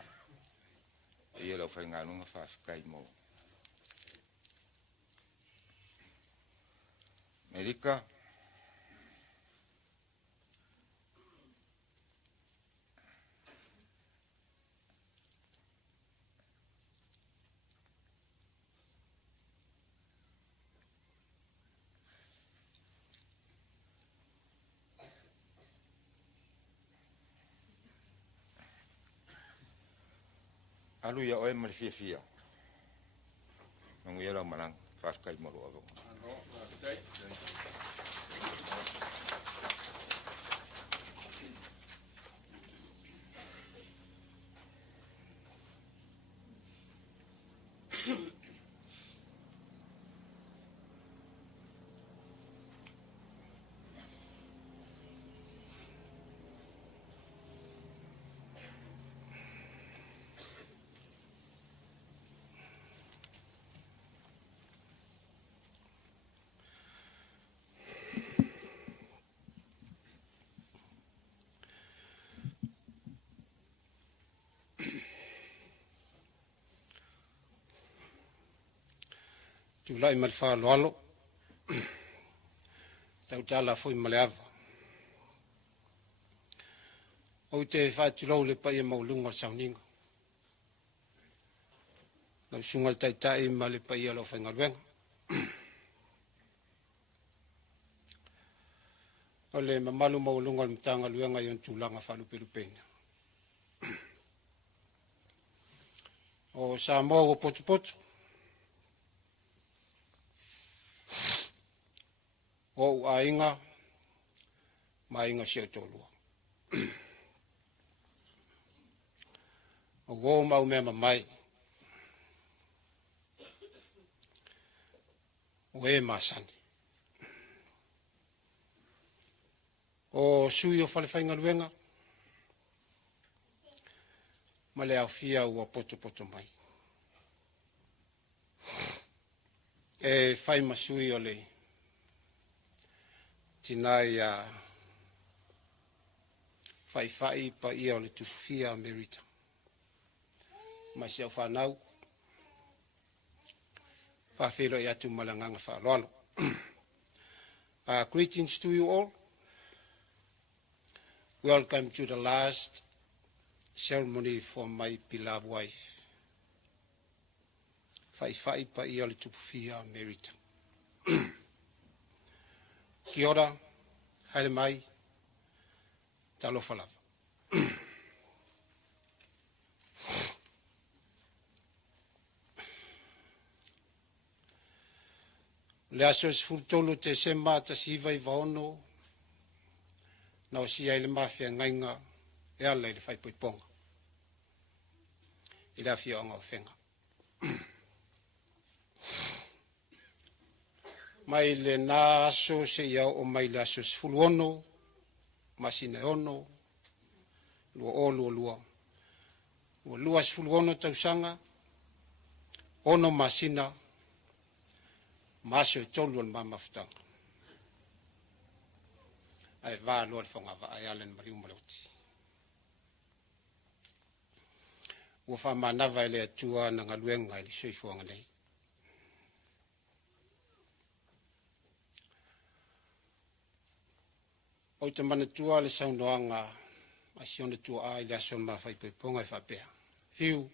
E ia lau whainga nunga whaafikai mo. Merika. Alu ya oe marifia. Nungu ia lau manang. Whaafikai moro avo. Tulai mal fa lolo tau tala foi maleava. O te whāturau le pa ia maulunga sauninga. Nau sungal taitai ma le pa ia lo whaingaruenga. O le mamalu maulunga le mtanga luenga yon tūlanga whaluperupeina. O sa mo o potu potu. O a inga, ma inga siau tōlua. O wō mau mea mamai. O e masani. O sui o whalewhainga luenga. Ma le au fia ua poto poto mai. E whai masui o le tinai a whai pa ia o le tupufia Merita. Ma si au whanau. Whawhero i atu malanganga whaaloalo. Greetings to you all. Welcome to the last ceremony for my beloved wife. Whai pa ia o le tupufia Merita. Kia ora, haere mai, talofa lava. Le aso se furtolo te sema ta siva I vaono, na o sia I le mafia ngainga e ala I le whaipoiponga. I le afia o ngā whenga. Mai le nā aso se iau o mai le aso se fulu ono, masine ono, lua o lua lua. Lua lua se fulu ono tausanga, ono masina, masio tolu on mamafutanga. Ai vā lua le whangava ai alen mariu malauti. Ua whamanava ele atua na ngaluenga ili soifuanga nei. O te manatua le saunoanga a sione tua a ili ason ma whaipoiponga I whapea. Fiu.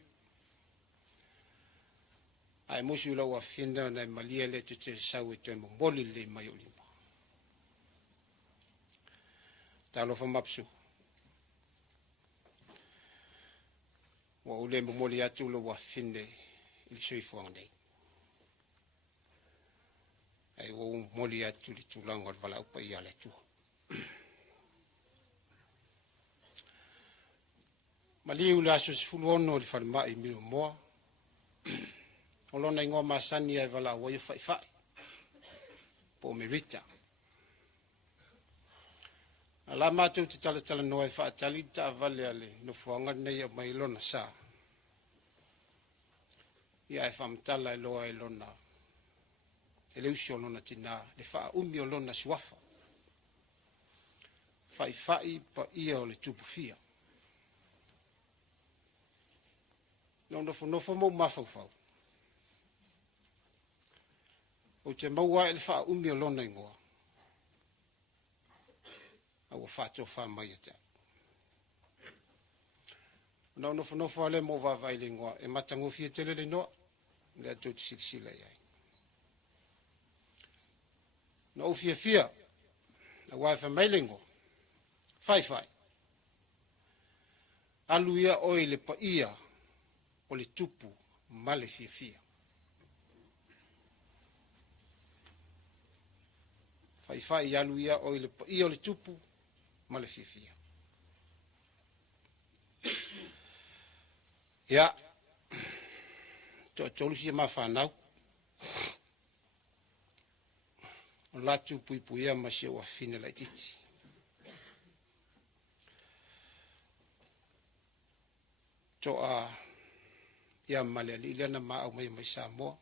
Ai musu ula ua whina na malia le te sau e toi moli le mai o lima. Talofa mapsu. Wa ule moli atu ula ua whine ili soifuanga nei. Ai o moli atu li tūlanga o wala upa I ale tua. Maliu le aso se fulu ono le whalimai miro moa. O lona ingoa masani ai wala ua I whai. Po Merita. Ala mātou te tala noa I whaatali ta avale ale no fuanga nei a mai lona sa. Ia e whamtala e loa e lona. E leusio lona tina le wha umi o lona suafa. Whai pa ia o le tupufia. Nofo mo mafau. O te maua e le wha umi o lona ingoa. A ua whato wha mai e te. Nofo ale mo wawai le ingoa. E matangofia tele le noa. Le ato te silisila iai. Na ofia. A waifa mai le ingoa. Whai. Alu ia oi le pa ia. O le tupu male fia. Whai alu ia o le le tupu male fia. Ia, tolu si ma whanau. O latu puipuia ma si o fine lai titi. Ia male li lana ma au mai Samoa.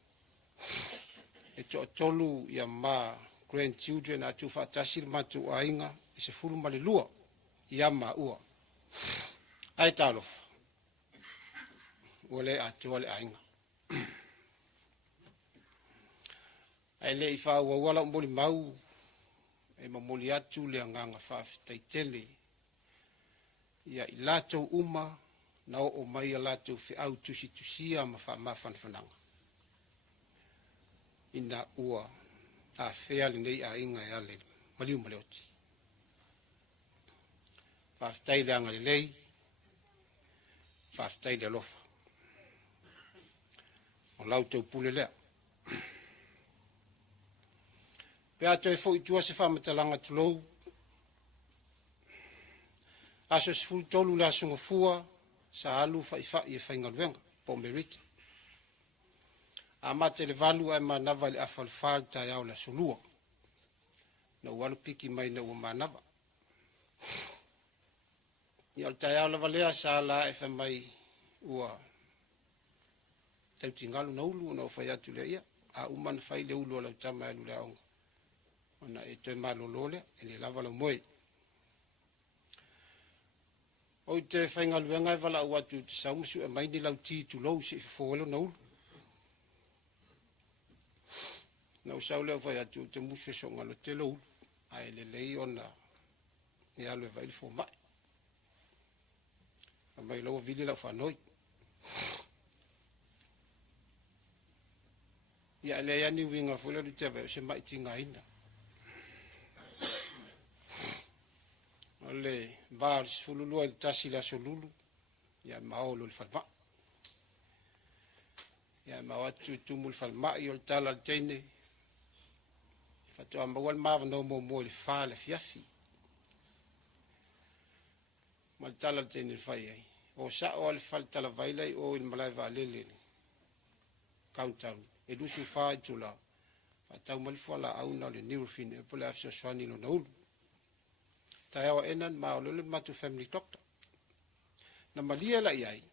E tolu ia ma grandchildren atu whatasir matu ainga. E se fulu male lua. Ia ma ua. Ai talofa. Ua le atu ale ainga. Ai le I wha ua wala umboli mau. e mamoli atu le anganga whaafitaitele ia i lātou uma na o mai a lātou whiau tusia ma whanwhananga. Ina ua a whea le nei a inga e ale maliu maleoti. Whaafitaile anga le lei, whaafitaile alofa. O lautou pule lea. Pea toi fo i tua se whamatalanga tulou. Aso se fulu tolu la sunga fua, sa alu whaifa i e whaingaluenga, po Merita. A mate le valu ai manava le afalfal tai au la solua. Na ualu piki mai na ua manava. I al tai au la valea sa la e mai ua tautingalu na ulu na ufai atu le ia. A uman fai le ulu ala utama alu le aonga. Ona e toi malolole, e le lava la moe. O te whaingaluenga e wala uatu te saumusu e maini lau ti tu lou se fōlo na ulu. Na usau leo vai atu te musu e songa lo te lou. Ai le lei ona e alu e vai le fō mai. A mai lau vili lau whanoi. Ia le iani winga fōle lu te vai o se mai tinga ina. Le var fululu el tasi la solulu ya maolo el falma ya mawatu tumul falma yol tala tene fatu ambawal mav no mo el fale fiafi mal tala tene fai o sa o el falta la vaila o el malai valele countdown edusu fa tula fatu mal fala au na le neurofin e pola afso swani no naul Taiawa enan maolole matu family doctor. Na malia la iai.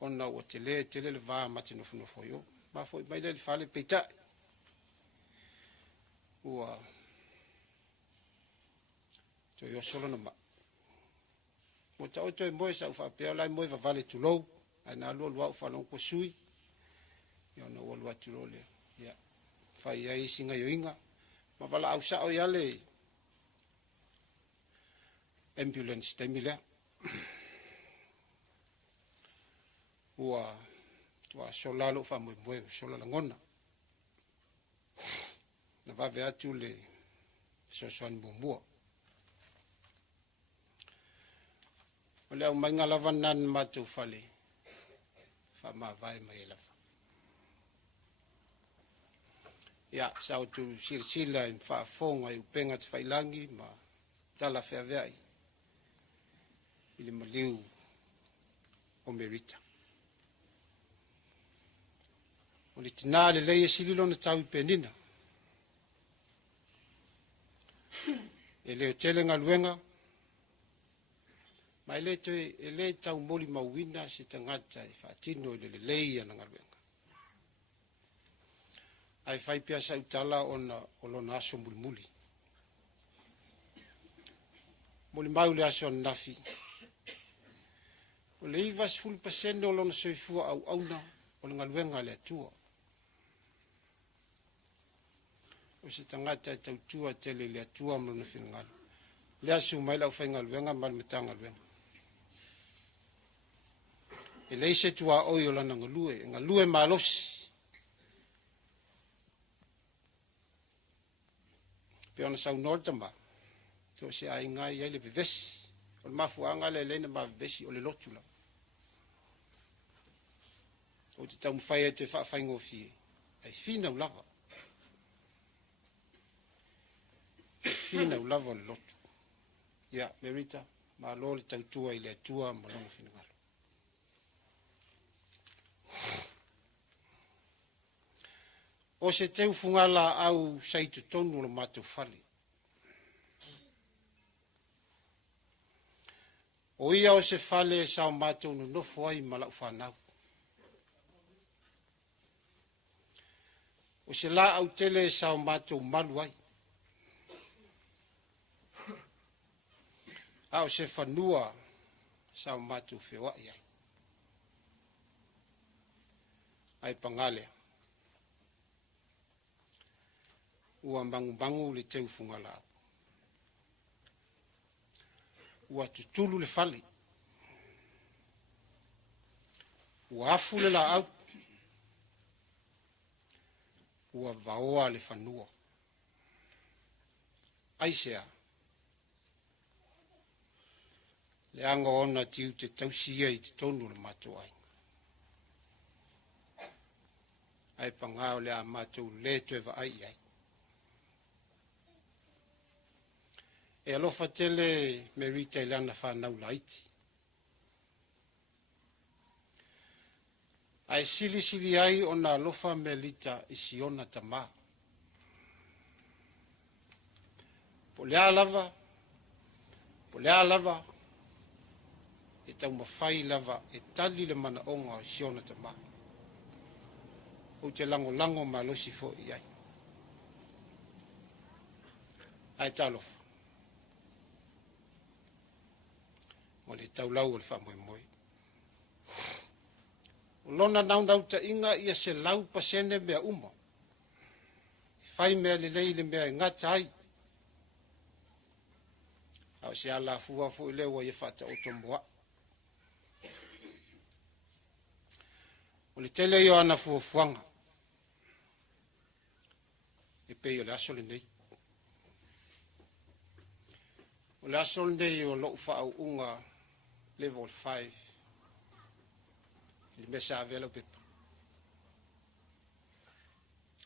Ona o tele le va mati no yo. Ma foi mai le fale peita. Ua to yo solo no ma. Mo tau to mo sa fa pe la mo va vale tu lo. Ana lo lo fa no ko sui. Yo no wo lo tu lo le. Ya. Fa iai singa yo inga. Ma vala au sa o yale. Ambulance temila ua solalo fa mo solala ngona na va ve atu le soson bombua ole au mai ngala vanan matu fale fa ma vai mai la ya sa tu sila in fa fonga u penga te failangi ma tala fe avei ile maliu o Merita. O le tina le leia sililo na tau i penina. E leo tele ngā luenga. Ma e le tau moli mauina se tangata e whaatino le leia na ngā luenga. Ai whai pia sa utala o lona aso mulimuli. Moli mau le aso nafi. O le ivas 10% o lona soifua au auna o le ngaluenga le atua. O se tangata e tautua tele le atua mlona whingalo. Le asu mai lau whai ngaluenga mal meta ngaluenga. E leise tua oi o lana ngalue malosi. Pe ona sau nortama. Tō se ai ngai ai le vivesi. O le mafuanga le lena ma vivesi o le lotula. O te tau mwhai e te whaafai fie. Ai whina ulava. Whina ulava le lotu. Ia, Merita, ma lo le tautua i le atua ma longa whina ngalo. O se teu fungala au saitu tonu le matu fali. O ia o se fale sa o matu no nofo ai ma lau whanau. O se la au tele sa o matu malu ai. A o se whanua sa o matu whiwai ai. Ai pangale. Ua bangu le teu fungala. ua tutulu le fale. Ua afu le la au. Ua vaoa le fanua. Aisea. Le anga ona tiu te tausia I te tonu le matou ai. Ai pangao le a matou le te va ai ai. E alofa tele Merita ilana whanau laiti. Ai sili ai ona alofa Merita isi ona tama. Po lea lava, e tau mawhai lava, e tali le mana onga o isi ona tama. O te lango ma losi fo I ai. Ai talofa. O le tau lau o le whamoe. O lona nau ta inga ia se lau pasene mea uma. Whai mea le leile mea ngata ai. Au se ala fua fu I lewa ia whata o tomoa. O le tele io ana fuanga. E pe o le aso le nei. O le aso le nei o loo wha au unga level 5. Le mesa avela pepa.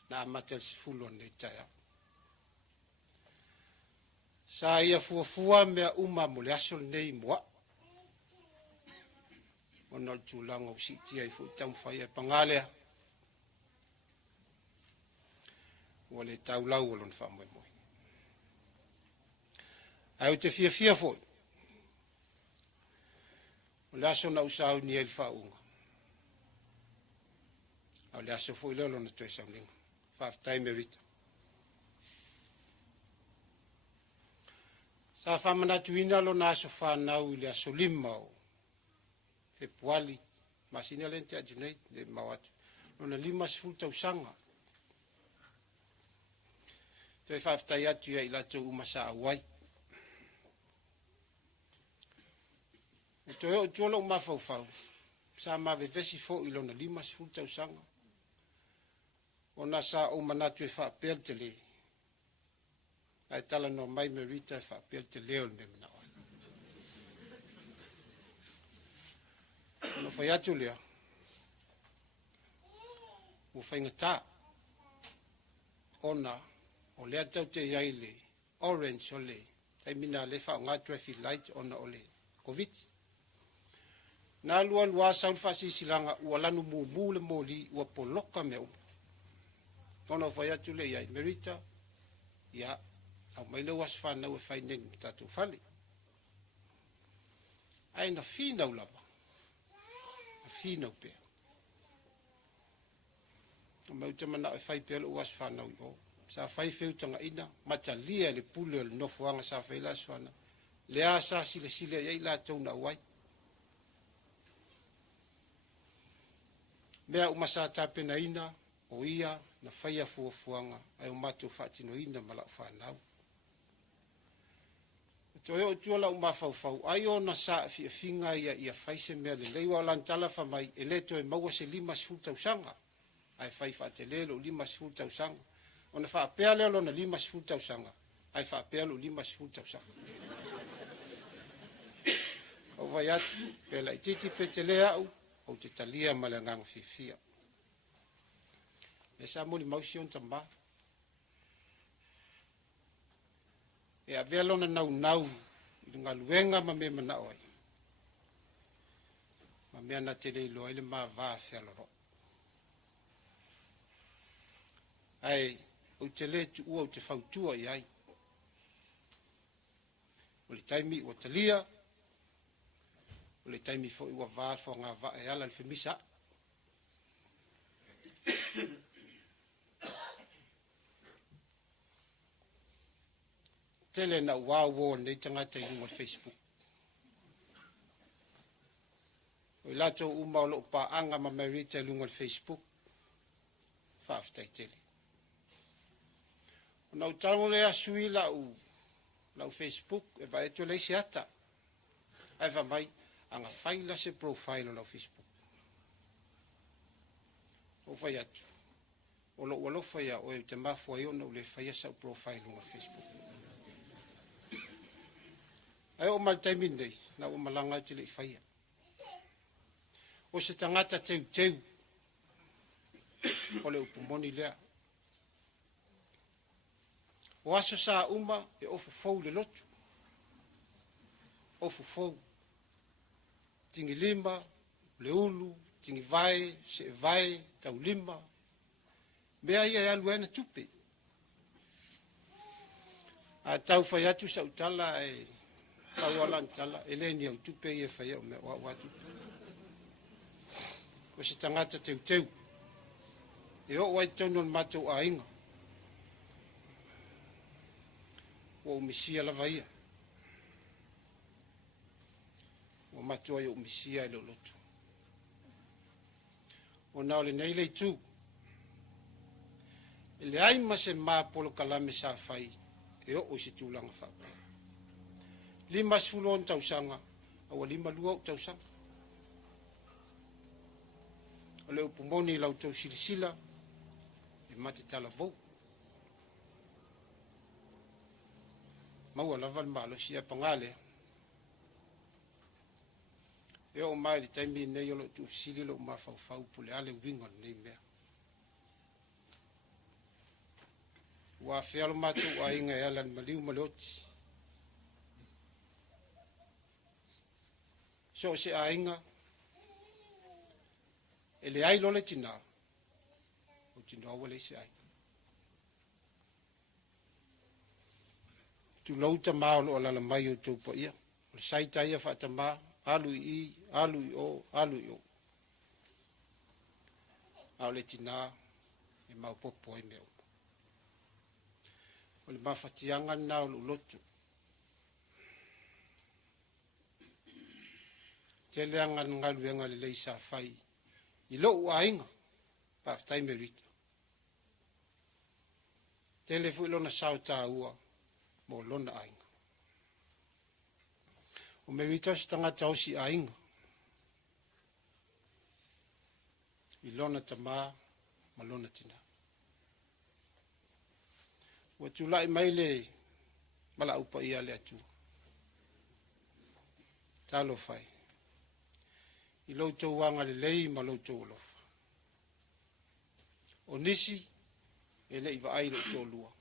Na amatel si fulo nei taia. Sa ia fua mea uma mo le aso le nei moa. O nal tūlanga o siti ai fu tau whai e pangalea. O le tau lau o lon whamoe moe. Ai o te fia foi. O le aso na usau ni el whaunga. Au le aso foi leo lona toi saulinga. Whaftai Merita. Sa whamanatu ina lona aso whanau I le aso lima o Februari. Masina lente a Junei le mawatu. Lona lima sifuru tausanga. Toi whaftai atu ia I lato umasa awai. Toi o tuola umafau. Sa mawevesi fo I lona lima sifuru tausanga. Ona sa o manatu e whapel te le. Ai tala no mai Merita e whapel te leo me mna oi. Ono whai atu lea. O whaingata. Ona o lea tau te iai le. Orange o le. Tai mina le wha o ngā traffic light ona o le. Covid. Nā lua saul whasisilanga ua lanu mu le moli ua poloka mea upa. Ona whai atu le iai Merita. Ia. Au mai leo as whanau e whai neng tatu whale. Ai na whinau lava. Na whinau pia. O mau te mana e whai pia lo as whanau I o. Sa whai whiutanga ina. Mata lia le pule le nofuanga sa whai la as whanau. Le a sa sile iai la tau na uai. Mea umasa tapena ina. O ia na whaia fuafuanga. Ai o matu whaatino ina mala whanau. Toi o tuola umafau. Ai o na sa finga ia whaise mea le leiwa o lantala whamai e le toi maua se lima sifuru tausanga. Ai whai whaate lelo lima sifuru tausanga. O na whaapea lelo na lima sifuru tausanga. Ai whaapea lo lima sifuru tausanga. O vai atu, pela I titi pe te lea au, o te talia malangang fifia. E sa moni mausion tamba. E a velo na nau I ngā luenga ma me mana oi. Ma mea na te leilo ele ma vā wheloro. Ai, o te le tu ua o te whautua I ai. O le taimi ua talia. O le taimi fo ua vā fo ngā vā e ala le whemisa. Tele na wawo nei tangata I lunga Facebook. O lato uma o lo pa anga ma Merita lunga Facebook. Whaaftai tele. O nau tano le asui lau Facebook e vai eto leisi ata. ai fa mai anga faila se profile o Facebook o fai atu o lo fai o te mafu ai ona o le fai sa profile o Facebook ai o mal time dei na o malanga te le fai o se tangata teu o le upumoni lea o aso sa uma e ofu fou le lotu ofu fou tingi lima le ulu tingi vai se vai tau lima mea ia e aluena tupe a tau fai atu sa utala e tau ala ntala e le ni au tupe ia fai o mea wa tupe o se tangata teu e o wai tono matou a inga o misia la vaia o matou ai o misia e lo lotu o nao le nei le tu e le ai ma se ma polo kalame sa fai e o se tūlanga whapea lima sfulon tausanga awa lima lua o tausanga o le upumoni lau tau silisila e mate tala vau maua lava le malo sia pangale e o mai le taimi nei o lo tu sili lo mafau pule ale winga nei mea wa fealo matu wa inga e alan maliu maloti so se a inga ele ai lo le tina o tina wale se ai tu lauta ma o la mai o tu po ia o sai tai fa ta ma alu i o a le tina e ma popo e meu o le mafatianga na o lotu te leanga ngaluenga le leisa fai i lo uainga pa ftai merita te le fu lona sauta ua mo lona ainga o merita si tanga tausi ainga i lona tama ma lona tina wa tulai mai le mala upa ia le atu talo fai i lo tau wanga le lei ma lo tau lofa o nisi e le iwa ai lo tau lua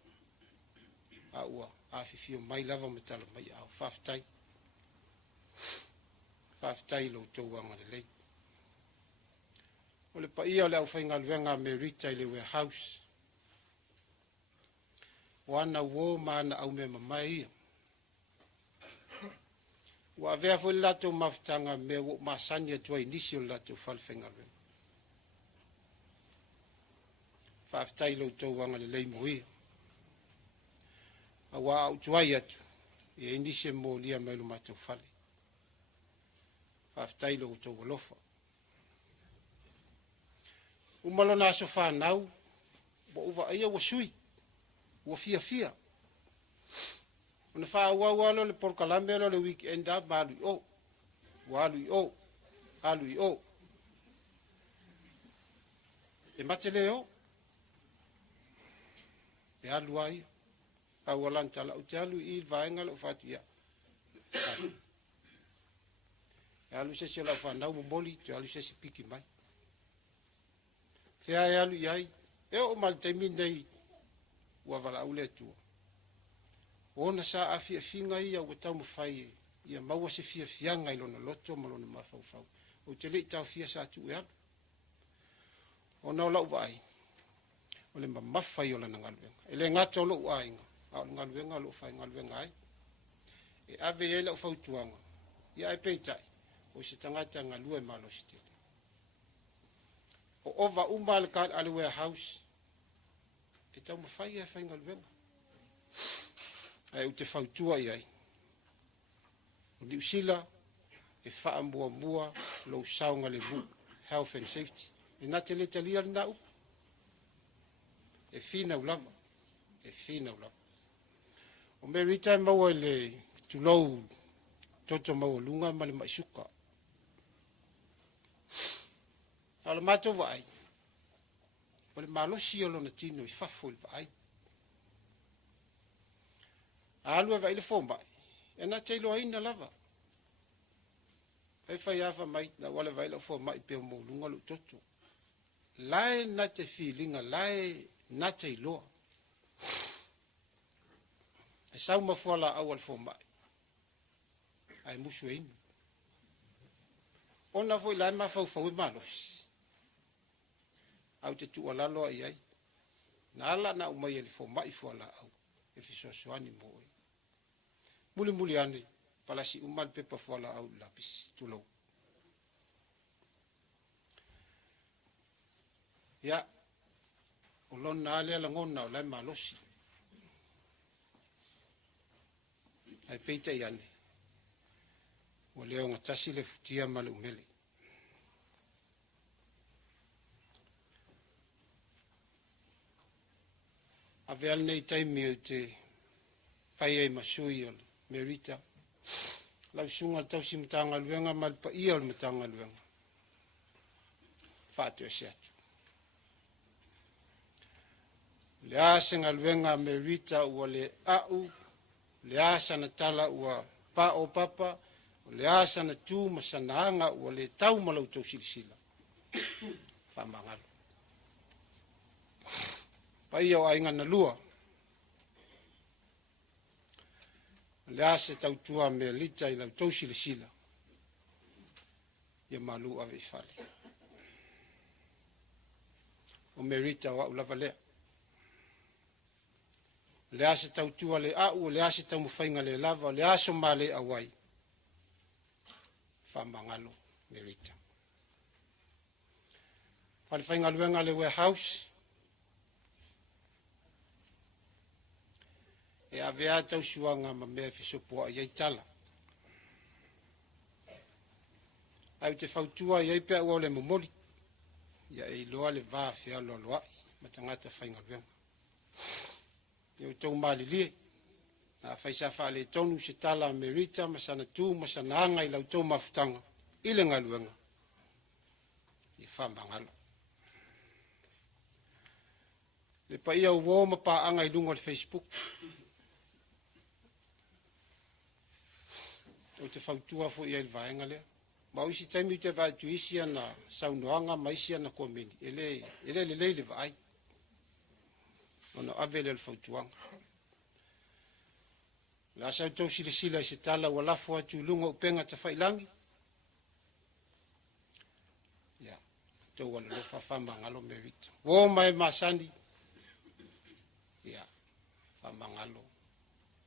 a ua a fifio mai lava me talo mai au faftai lo tau wanga le lei o le pa ia o le au fai ngaluenga Merita i le warehouse o ana uo maana au me mamai ia. Wa vea fo lato maftanga me wo masani e tua inisi o lato falfenga lue. Faftai lo tau wanga le lei mohi. A wa au tuai atu. E inisi e mo lia melu mato fale. Faftai lo tau lofa. Umalo na so whanau. Wa uwa aia wa sui. Wa fia. Ona fa wa le porkalame le weekend up malu o. Walu o. E mateleo. E aluai. Pa walanta la utalu il vaenga lo fatia. E alu se la fa na mboli, te alu se piki mai. Fea e alu yai. E o mal temindei. Wa vala ule tu. Ona sa afia finga ia o tau mawhai ia maua se fia fianga i lona loto ma lona mawhau. O te lei tau fia sa tu ea. Ona o lau vai. O le mawhai o lana ngaluenga. E le ngata o lo uainga. A o ngaluenga lo whai ngaluenga ai. E ave e lau fautuanga. Ia e peitai. O se tangata ngalue malo si tele. O ova umbal ka ale warehouse. E tau mawhai e whai ngaluenga. Ai te fautua ai. O ni usila e faa mua lo saunga le bu health and safety. E na te le talia na u. E fina ulama. O Merita maua le tulou toto maulunga ma le maisuka. Ala matou vai. O le malosi o lona tino I fafo le vai. Alua vai le fomba. E na te loa ina lava. Ai fai afa mai na wale vai le fomba I pe maulunga lo toto. Lae na te feelinga, lae na te loa. E sau mafuala awal fomba. Ai musu inu. Ona foi lae mafau malosi. Au te tu alalo ai ai. Na ala na umai ele fo mai fo ala au. E fiso soani mo. Muli ane. Palasi umal pepa fo ala au lapis. Tulo. Ya. Ulon na ale ala ngona o lai malosi. Ai peita I ane. O leo ngatasi le futia male umele. Ave al nei taimi o te whai ei masui o Merita. Lau sunga tau si matanga luenga malpa ia o matanga luenga. Whātu e se atu. Le asa ngā luenga Merita ua le au, le asa na tala ua pa o papa, le asa na tū masanaanga ua le tau malau tau silisila. Whamangalo. Pai au ainga na lua. Le ase tautua me lita I lau tau silisila. Ia malu ave fale. O Merita wa ulava lea. Le ase tautua le au, le ase tau mawhainga le lava, le aso male awai. Whamangalo Merita. Whale whainga luenga le warehouse. E avea tau suanga ma mea fisopoa I tala. Au te whautua I pia ua le momoli. Ia e loa le vaa fea loa loa. Ma tangata whainga luenga. Iau tau maalilie. Na whaisa wha le tonu se tala Merita ma sana tū ma sana anga I lau tau mafutanga. Ile ngā luenga. I whamangalo. Le pa ia uo ma pa anga I lunga le Facebook. O te whautua fo ia I vaenga lea. Ma uisi taimi te vai tu isia na saunoanga ma isia na komeni. Ele le vai. Ona avele le whautuanga. La sau tau sila I se tala wa lafo atu lunga upenga ta whailangi. Ya. Tau wala lofa whamangalo Merita. Wo mai masani. Ya. Whamangalo.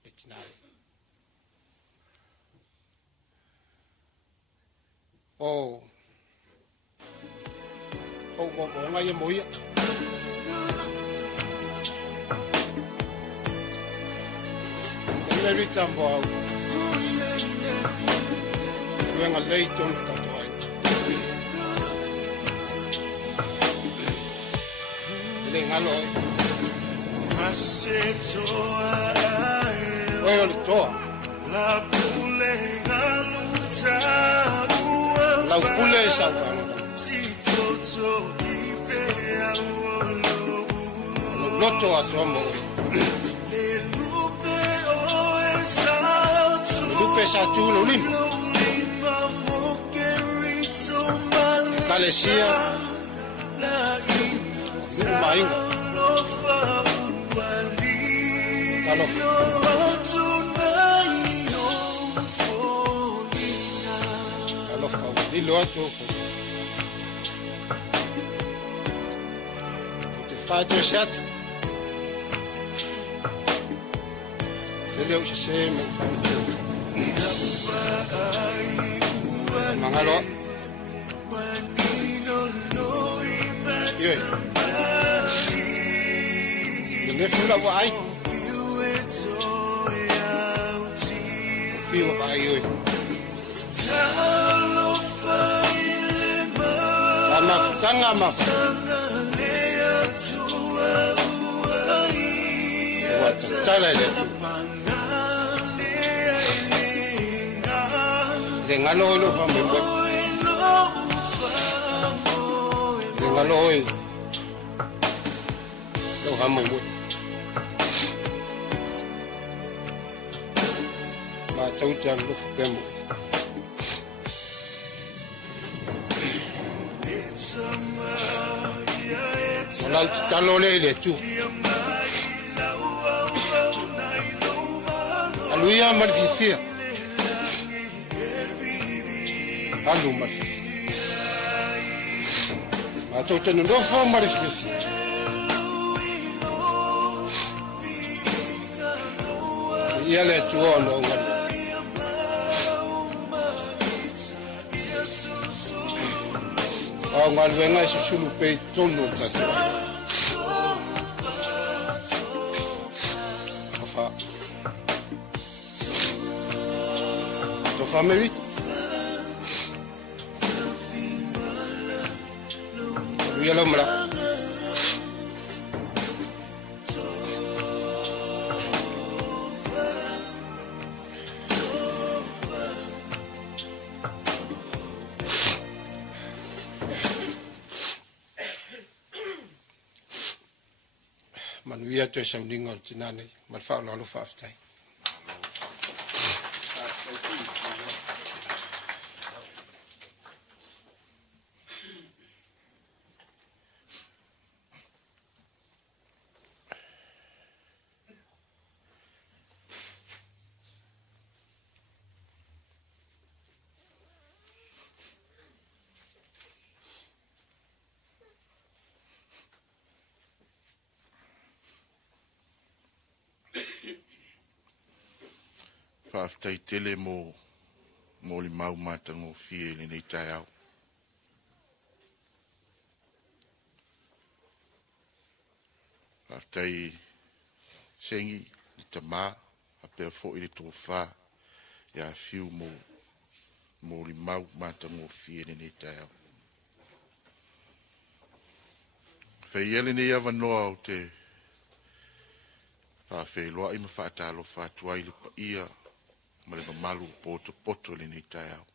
Letinale. Oh, ngai moia. Merita mo. Luenga leiton tatuai. Ele ngalo. Oi, ole toa. La pule galuta. Lau pule e sau whanga. Loto a tomo. Lupe sa tu lo limpo. Kalesia. Mainga. Lilo atu. Te whātu e se atu. Te leo se se me mangaloa. Ioi. Ne fula wa ai. Fiu wa ai ioi. Tanga mafu. Wata tala ile. ngalo lo fa me mo ngalo lo ha mo ba chau cha lo fe mo la chalo le chu aluia marfifia alu mar ma to tenu do fa marfifia ia le chu ono ngal ngal venga sulu pe tono tatu family yellow mala manuia to sounding or tinane mal fa lo fa aftai Whaaftai tele mo li mau matango fie le nei tai au. Whaaftai sengi li tamā a pēr fo i le tō whā ia fiu mo li mau matango fie le nei tai au. Whai ele nei awa noa o te whawhi loa ima whaatalo whātuai le pa ia ma le malu poto le nei tai au.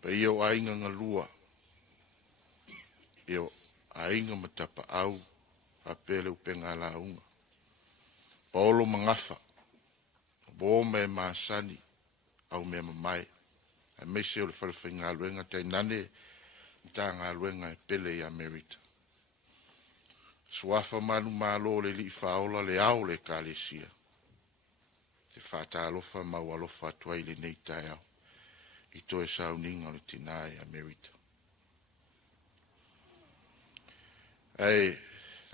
Pa ia o ainga ngalua, ia o ainga matapa au a pele upenga la unga. Paolo mangafa, bo me maasani au me mamai, a meise o le whalawhi ngā luenga tai nane mta ngā luenga e pele i Merita. Suafa manu malo le li whaola le au le kālesia. Te whata alofa mau alofa atuai le nei tai au. I toe sauninga o le tinai a Merita. Ai,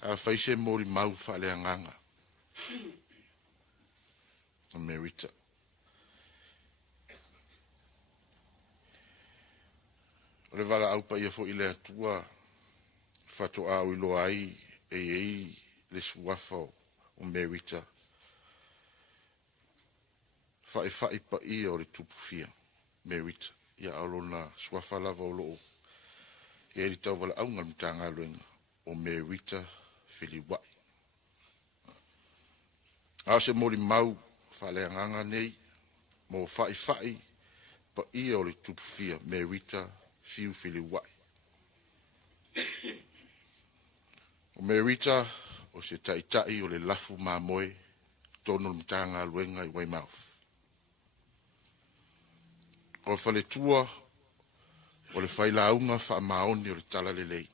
a whaise mori mau whale anganga. A Merita. O le wala aupa ia fo i le atua. Whato au i loa ai, ei le suafa o Merita. Whai pa ia o le tupu fia. Merita. Ia alona suafa lava o loo. Ia li tau wala aunga mtanga luenga o Merita Feliuai. Ao se mori mau whale anganga nei. Mo whai pa ia o le tupu fia. Merita Fiu Feliuai. O Merita o se taitai o le lafu mamoe. Tono mtanga luenga i Weymouth. O whale tua, o le whailaunga wha maoni o le tala le lei.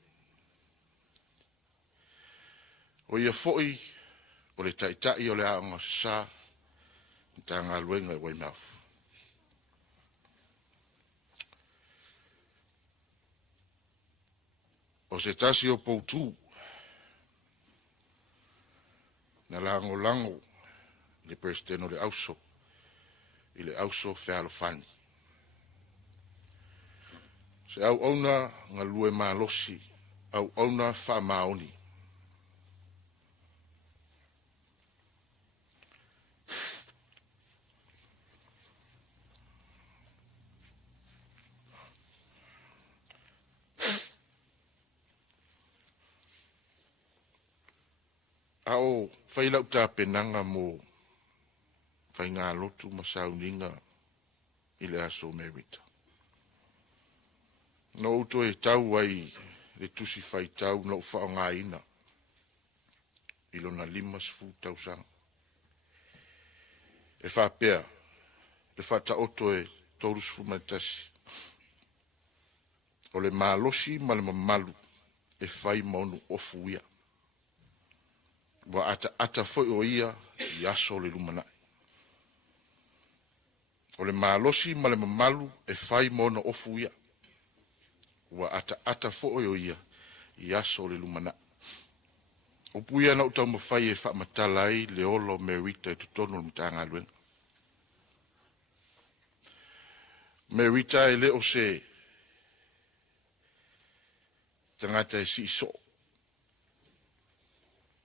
O ia foi, o le taitai o le aonga sa, ta ngā luenga i Weymouth. O se tasi o poutu, na lango, le presidente o le auso, i le auso Fealofani. Se au ona ngā lue malosi, au ona wha maoni. Ao whailau tā penanga mo whai ngā lotu masauninga i le aso Merita. No uto e tau ai le tusi fai tau na ufa o ngā ina. Ilo na 5,000. E whapea, le whata oto e tōrus fumatasi. O le mālosi ma le mamalu e whai maunu ofu ia. Wa ata foi o ia i aso le lumanai. O le mālosi ma le mamalu e whai maunu ofu ia. Wa ata foi o ia i aso le lumanai. O puia na utau mawhai e whamatalai le olo Merita e tutonu le mtanga luenga. Merita e leo se tangata e si so.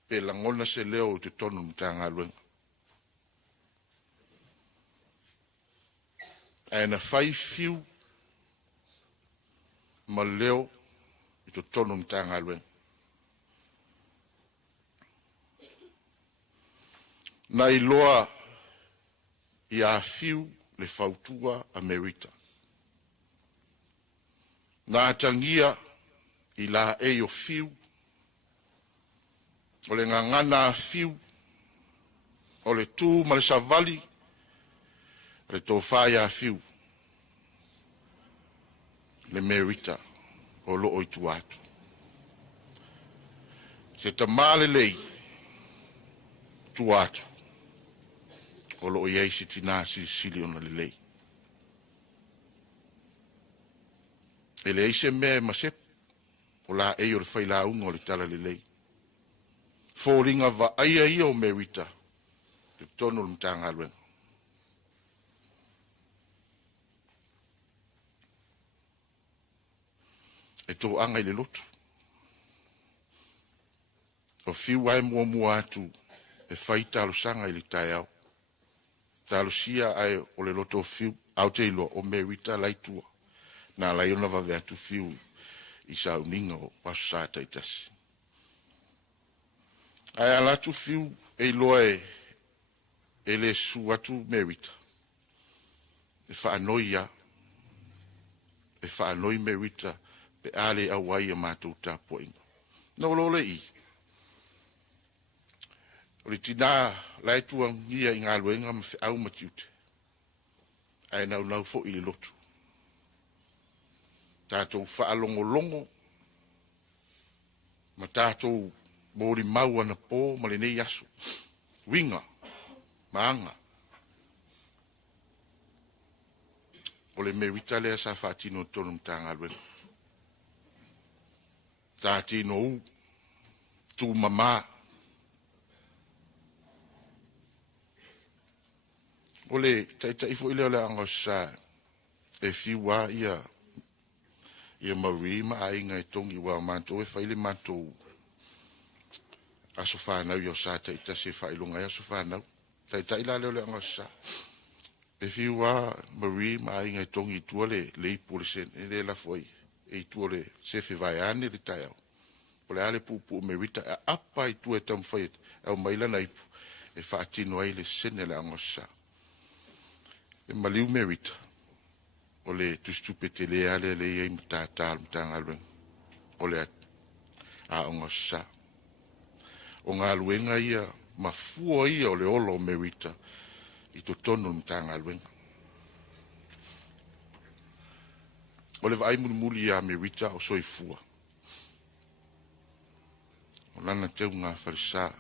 Pe langona se leo e tutonu le mtanga luenga. E na whai fiu ma leo e tutonu le mtanga luenga. Na iloa i a fiu le fautua a Merita. Na atangia i la e o fiu, o le ngangana a fiu, o le tū ma le savali, le tō whai a fiu, le Merita o loo i tu atu. Se ta male lei tu atu. O loo iei si tina sili ona le lei. E le eise mea ma sep, o la e o le whaila unga o le tala le lei. Fōringa va aia ia o Merita, te tono le mtanga luenga. E tō anga i le lotu. O fiu ai mua atu, e whaita alo sanga i le tai au. Talo sia ai o le loto fiu, au te ilo o Merita laitua. Na lai ona va vea tu fiu i sa uninga o pasu sa taitasi. Ai ala tu fiu e iloa e le su atu Merita. E whaanoi ia. E whaanoi Merita pe ale awai a mātou tāpua inga. No lole i. O le tina lai tuang ia i ngā luenga ma whi au matiute. Ai nau fo i le lotu. Tātou whaalongo-longo. Ma tātou mōri mau ana pō ma le nei aso. Winga. Maanga. O le Merita lea sa whaatino tonu mta ngā luenga. Tātino u. Tu mamaa. Ole tai fo ile ole anga sa e fiwa ia Maria ma ainga e tongi wa manto e faile manto aso fa na yo sa tai se fa ilunga aso fa na tai la ole anga sa e fiwa Maria ma ainga e tongi tuole le polisen e le la foi e tuole se fe vai ane le tai ole ale pu Merita apa i tu e tam fait e o maila na ipu e fa tino ai le sene le anga sa e maliu Merita o le tustupete le ale le e mtatal mtangalwen o le a onga sa o ngā luenga ia mafua ia o le olo Merita i to tonu mtangalwen o le vai muli a Merita o soifua o lana teu ngā farisa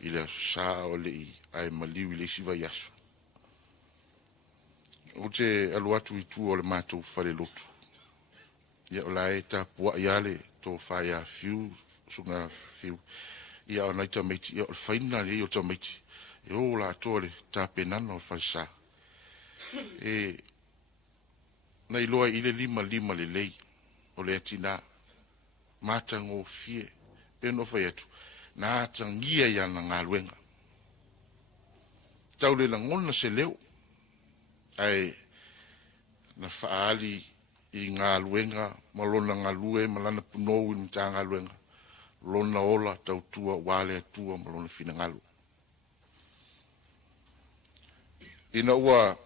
i le sa o le i ai maliu i le siva yasu o te aluatu i tu o le mātou whare lotu. Ia o lai ta pua iale tō whai a fiu, sunga fiu. Ia o nai ta meiti, ia o whaina le o ta meiti. E o la tō le ta penana o whaisa. E nei loa i le lima le lei o le atina. Mātang o fie, peno whai atu. Nā tangia ia na ngā luenga. Tau le langona se leo. Ai na faali i ngā luenga ma lona ngā lue ma lana punou i mta ngā luenga lona ola tautua wale atua ma lona fina ngalu ina ua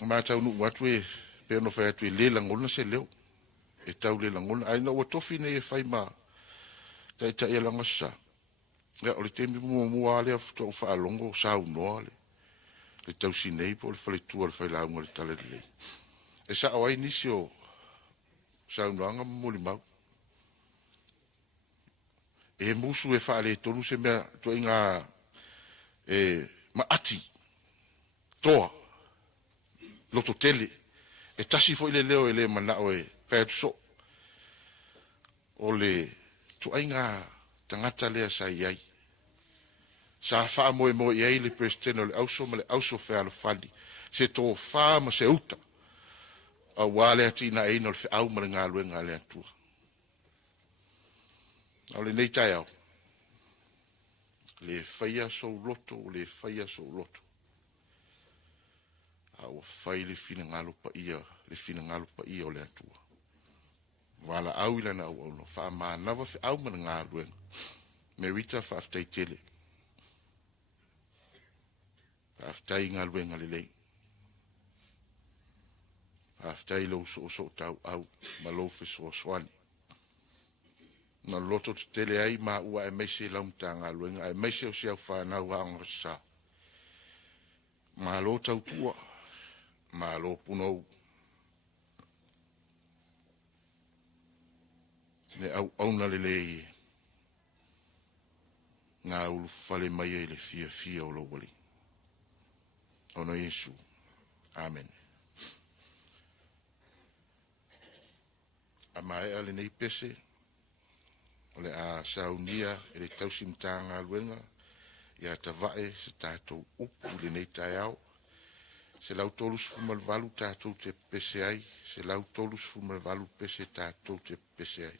Ma tau nu watu e pe no fa atu le langona se leo. E tau le langona ai no tofi ne e fai ma. Tai tai e langa sa. Ya o le temi mua ale to fa longo sa no ale. Le tau sinei po le fale tua le fai launga le tale le. E sa o ai nisio sa unoanga mo li mau. E musu e fa le tonu se mea to inga ma ati toa loto tele e tasi fo ile leo ele mana o e so o le tu ainga tangata lea sa iai sa fa mo iai le presidente le auso fe al fandi se to fa ma se uta a wale ati na e no fe au ma nga luenga le atua o le nei tai au le faia so loto au fai le fina ngalo pa ia o le atua. Wala au ila na au no fa ma nava fe au mana ngalo Merita Fiu Feliuai ngalo ngalilei. Aftai lo so tau au malo fe so swani. Na loto tele ai ma ua e mese laum tanga ngalo ai mese o sia fa na wa ngasa. Ma lo tau tua ma lo puno ne au na lele nga ulu fale mai e le fia o lo wali ono Yesu amen amae ale nei pese ole a saunia e le tausimtanga luenga ia tavae se tatou upu le nei taiao se lau tolus fumalvalu tatou te pese ai se lau tolus fumalvalu pese tatou te pese ai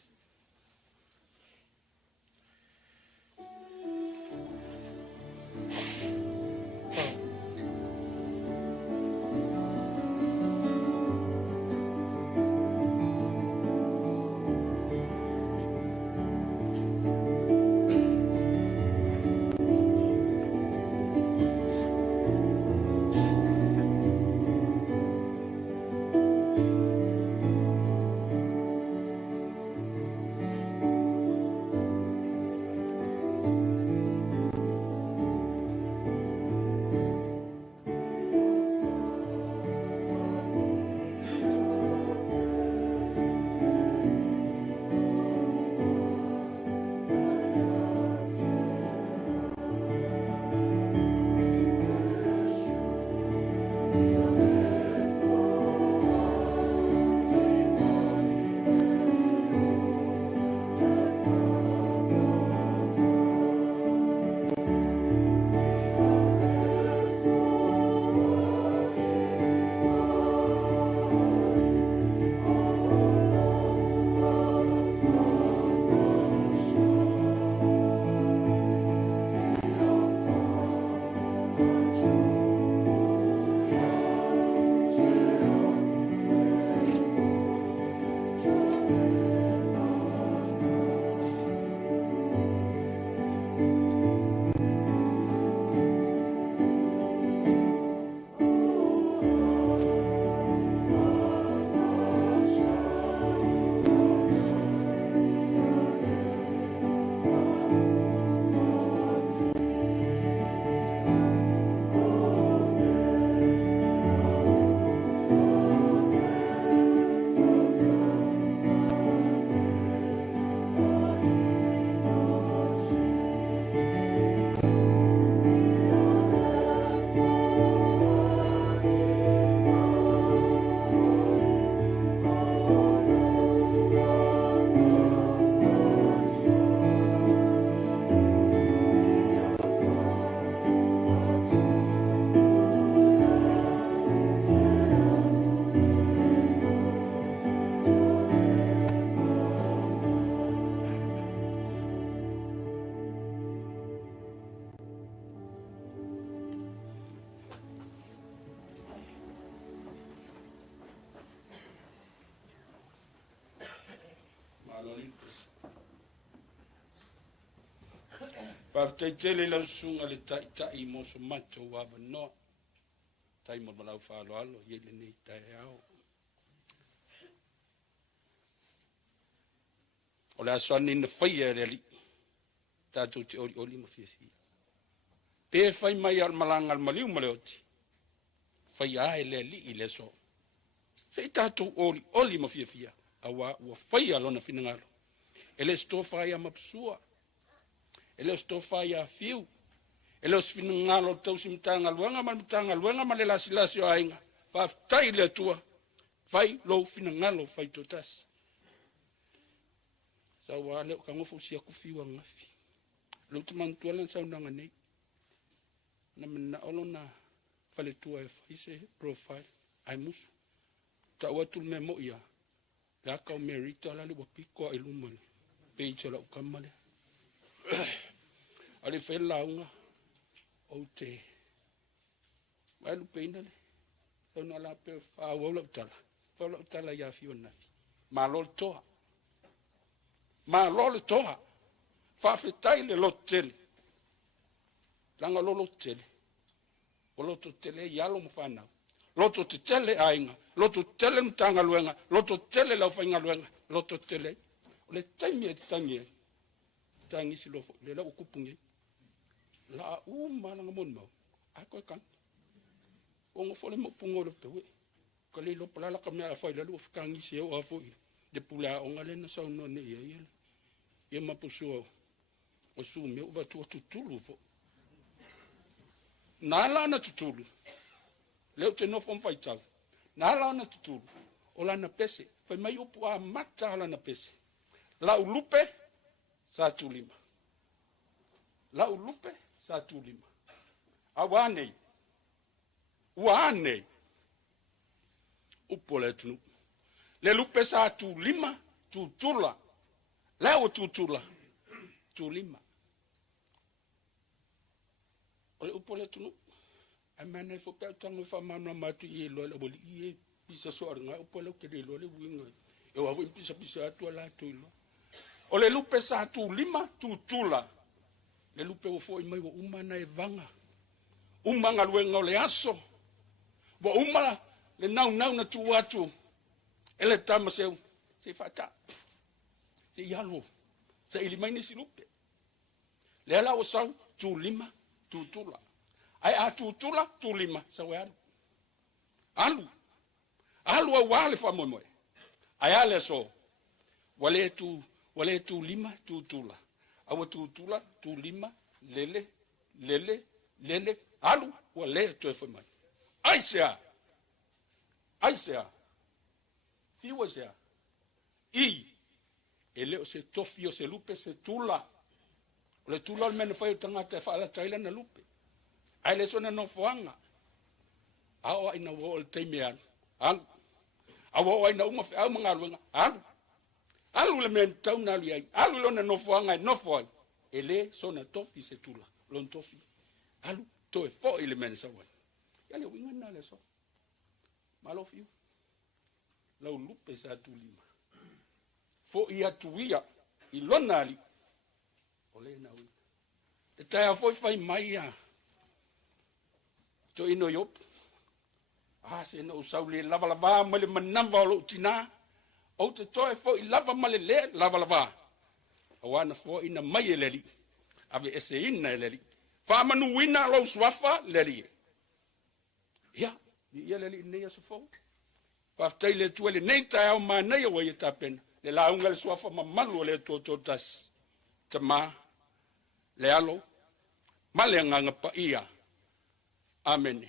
Fa te tele la sunga le tai mo so macho wa no. Tai mo malau whaaloalo, ye le nei tai au. O le aswani na whaia re li. Tātou te oli ma whiasi. Pē whai mai al malanga al maliu maleoti. Whai ae le li i le so. Se i tātou oli ma whiafia. Awa ua whai alona whinangalo. Ele sto whai a mapsua. Ele sto whai a fiu. Ele os whinangalo tau simtanga luanga ma le lasi o ainga. Whaftai le tua. Whai lo whinangalo whai totas. Sa wa leo ka ngofo sia ku fiwa ngafi. Lo tu mantuala sa unanga nei. Na mena olona fale tua e faise profile ai musu. Ta watu me mo ia. La ka Merita la le wapiko ai lumani. Peicha la ukamale. Ale fela unga o te. Mai lu peina le. Ona la pe fa wala utala. Wala utala ya fiwa nafi. Ma lo toa. Ma lole toha. Whawhetai le lotele. Langa lo lotele. O loto tele yalo mo whanau. Loto te tele ainga. Loto tele mtanga luenga. Loto tele lau whainga luenga. Loto tele. O le taimia te tangia. Tangisi lofo. Le lau kupungi. La malanga mon mau. Ako e kang. O ngofole mo pungo le pewe. Ka le lopo lala ka mea whai lalu o whikangisi eo a fui. De pula o ngalena sa uno ne ia ia. Ia mapusua o su me uva tua tutulu fo. Nala na tutulu. Leo te nofo mwhai tau. Nala na tutulu. O lana pese. Whai mai upu a mata lana pese. Lau lupe sa tulima. Lau lupe sa tulima. A wanei. Wanei. Upo le tunu. Le lupe sa tulima. Tutula. Leo tutula. Tulima. Ole upole tunu. A mana fo pe tango fa mana matu i lo le boli i pisa so nga upole ke le lo le winga. E wa pisa atu la tu lo. Ole lupe sa tulima tutula. Le lupe o fo i mai wo umana e vanga. Umanga luenga o le aso. Bo umala le nau na tu watu. Ele tama seu. Se fata. Se yalo. Se ilimaini si lupe. Le ala o sau tu lima tu tula. Ai a tu tula tu lima sa wearu. Alu. Alu a wale fa moe. Ai ale so. Wale tu lima tu tula. Awa tu tula tu lima lele. Alu wale tu e foi mai. Ai sea. Fiu sea. Ele o se tofi o se lupe se tula. O le tula o mene fai o tangata e whaala taila na lupe. Ai le sona no foanga. Awa ina wo o le teime anu. Alu. Awa ina uma au mga aluenga. Alu. Alu le mene tau na alu ai. Alu lona no foanga e no foai. Ele sona tofi se tula. Lon tofi. Alu. To e fo ele mene sa wai. Yale winga na le so. Malo fiu. Lau lupe sa tulima. Fo ia tuia i lona ali. O le na ui. E taia foi fai mai a. To ino yop. Se na usau le lava ma le manamba o lo tina. O te toe fo i lava ma le lava. Awana fo ina mai e leli. Ave ese ina e leli. Fa manu wina lo swafa leli. Ia. Ia leli nei a sufo. Whaftai le tuele nei tai au ma nei o ia tapena. Le launga le swafa mamalu o le tototas. Te ma. Le alo. Ma le nganga pa ia. Amen.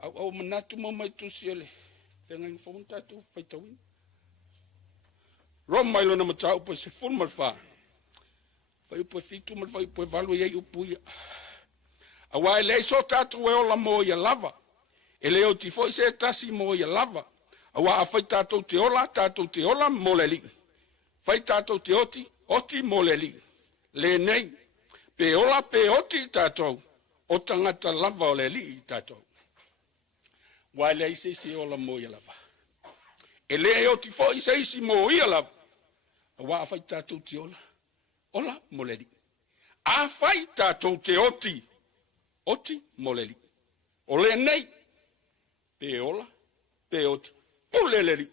Au manatu mamai tu siele. Whenga inga whaunta tu whaitawin. Roma ilo na mata upo se fun malfa. Whai upo fitu malfa upo valu iei upo ia. Awa ele so tatu e ola mo ia lava. Ele o tifo se tasi mo ia lava. Awa a whai tātou te ola mo le li. Whai tātou te oti mo le li. Le nei, pe ola pe oti tātou. O tangata lava o le li tātou. Wa le isi ola mo ia lava. Ele e oti fo isi mo ia lava. Awa a whai tātou te ola. Ola mo le li. A whai tātou te oti mo le li. O le nei, pe ola, pe oti, puleleri.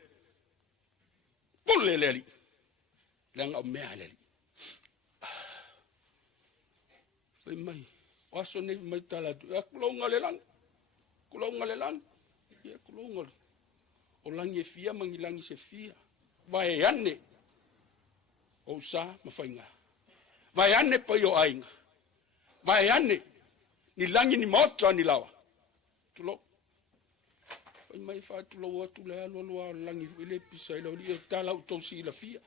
Puleleri. Langa o mea leri. Fai mai, o aso nei mai talatu, e kulonga le lang. Kulonga le lang. Ia kulonga le. O langi e fia, mangi langi se fia. Vai ane. O sa, mawhainga. Vai ane pa i o ainga. Vai ane. Ni langi ni moto ni lawa. Tulo. Fai mai wha tulo watu le alo loa langi wile pisa ila uli e tala utosi ila fia.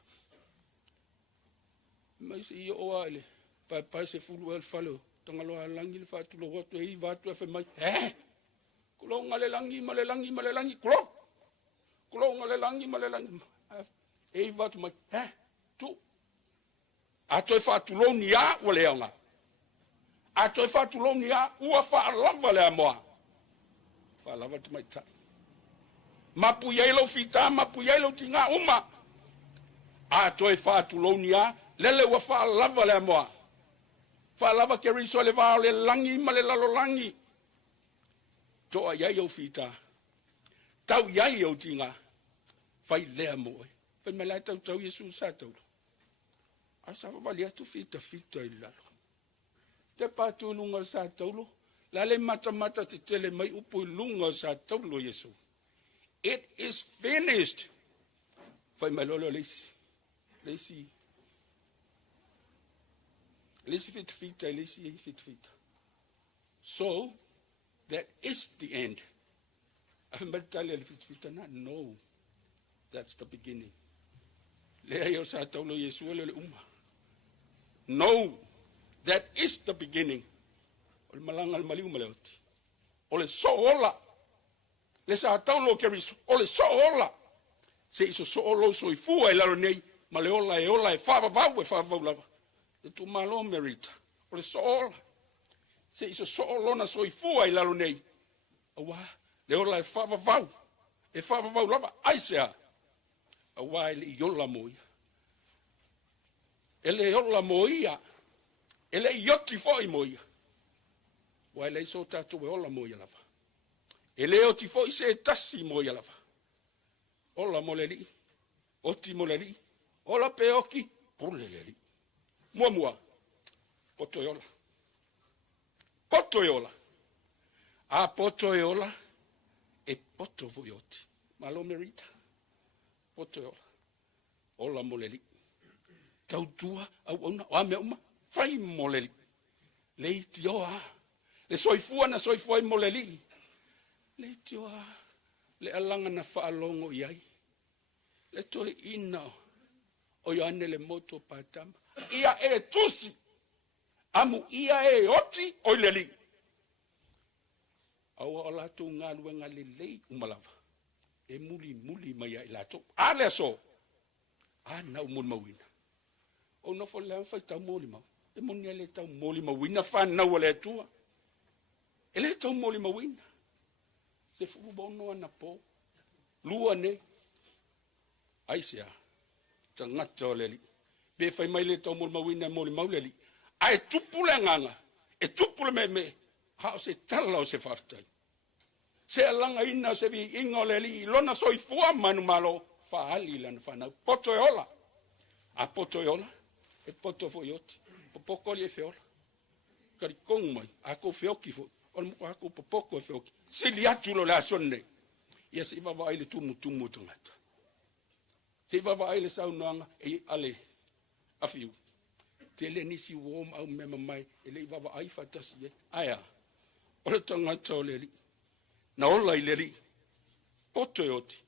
Mai se i o aile. Pai se fulu el falo. Tangaloa langi le wha tulo watu e i watu e fai mai. Kulonga le langi, ma le langi, ma le langi. Kulonga. Kulonga le langi, ma le langi. E i watu mai. Tu. Ato e wha tulo ni a wale anga. Ato e wha tulo ni a ua wha lava le amoa. Wha lava tu mai ta. Mapu yeilo fita, mapu yeilo tinga uma. Ato e wha tulo ni a lele ua wha lava le amoa. Wha lava ke riso le wao le langi ma le lalo langi. Toa iai au fita. Tau iai au tinga. Whai lea moe. Whai malai tau Yesu sa tau. Asa wawali atu fita i lalo. Te pātu lunga sa taulo. Lale mata te tele mai upu lunga sa taulo Yesu. It is finished. Whai malolo leisi. Leisi fita. So, that is the end. No, that's the beginning. No, that is the beginning. Ole soola. Le sa taulo keris. Ole soola. Se iso soolo soifua e laro nei. Ma le ola e whavavau lava. E tu malo Merita. Ole soola. Se iso soolona soifua e laro nei. Awa, le ola e whavavau. E whavavau lava. Aisea. Awa ele iola moia. Ele iola moia. Ele ioti foi moia. Wa ele so tatu e ola moia lava. Ele ioti foi se tasi moia lava. Ola moleri. Oti moleri. Ola peoki. Puleleri. Mua. Potoiola. A potoiola. E poto voioti. Malo Merita. Potoiola. Ola moleri. Tautua. Au ona. O ame uma. Fai moleri. Leiti oa. Le soifua na soifua moleri. Leiti oa. Le alanga na whaalongo iai. Le toi ina. O iane le moto patama. Ia e tusi. Amu ia e oti o leli. Awa o lato ngā luenga le lei umalava. E muli mai ai lato. Ale so. Na umul mawina. O na fo lea fai tau moli mau. E moni le tau moli mawina. Whanau o le tua. E le tau moli mawina. Se fubono ana po. Lua ne. Aisea. Tangata o leli. Be fai mai le tau moli mawina moli mau leli. Ai tupule nganga. E tupule me. Hao se tala o se whaftai. Se alanga ina se vi ingo leli. Lona soi fua manu malo. Whaali lana whanau. Poto e ola. A poto e ola. E poto fo ioti. Popoko li e feola. Kari kongu mai. Ako feoki fo. Ola muko ako popoko e feoki. Sili atulo la sonne. Ia se iwa aile tumu tangata. Se iwa aile saunoanga. E ale. Afiu. Te le nisi wom au mema mai. E le iwa ai fatasi e. Aya. Ola tangata o leri. Na ola i leri. Poto e oti.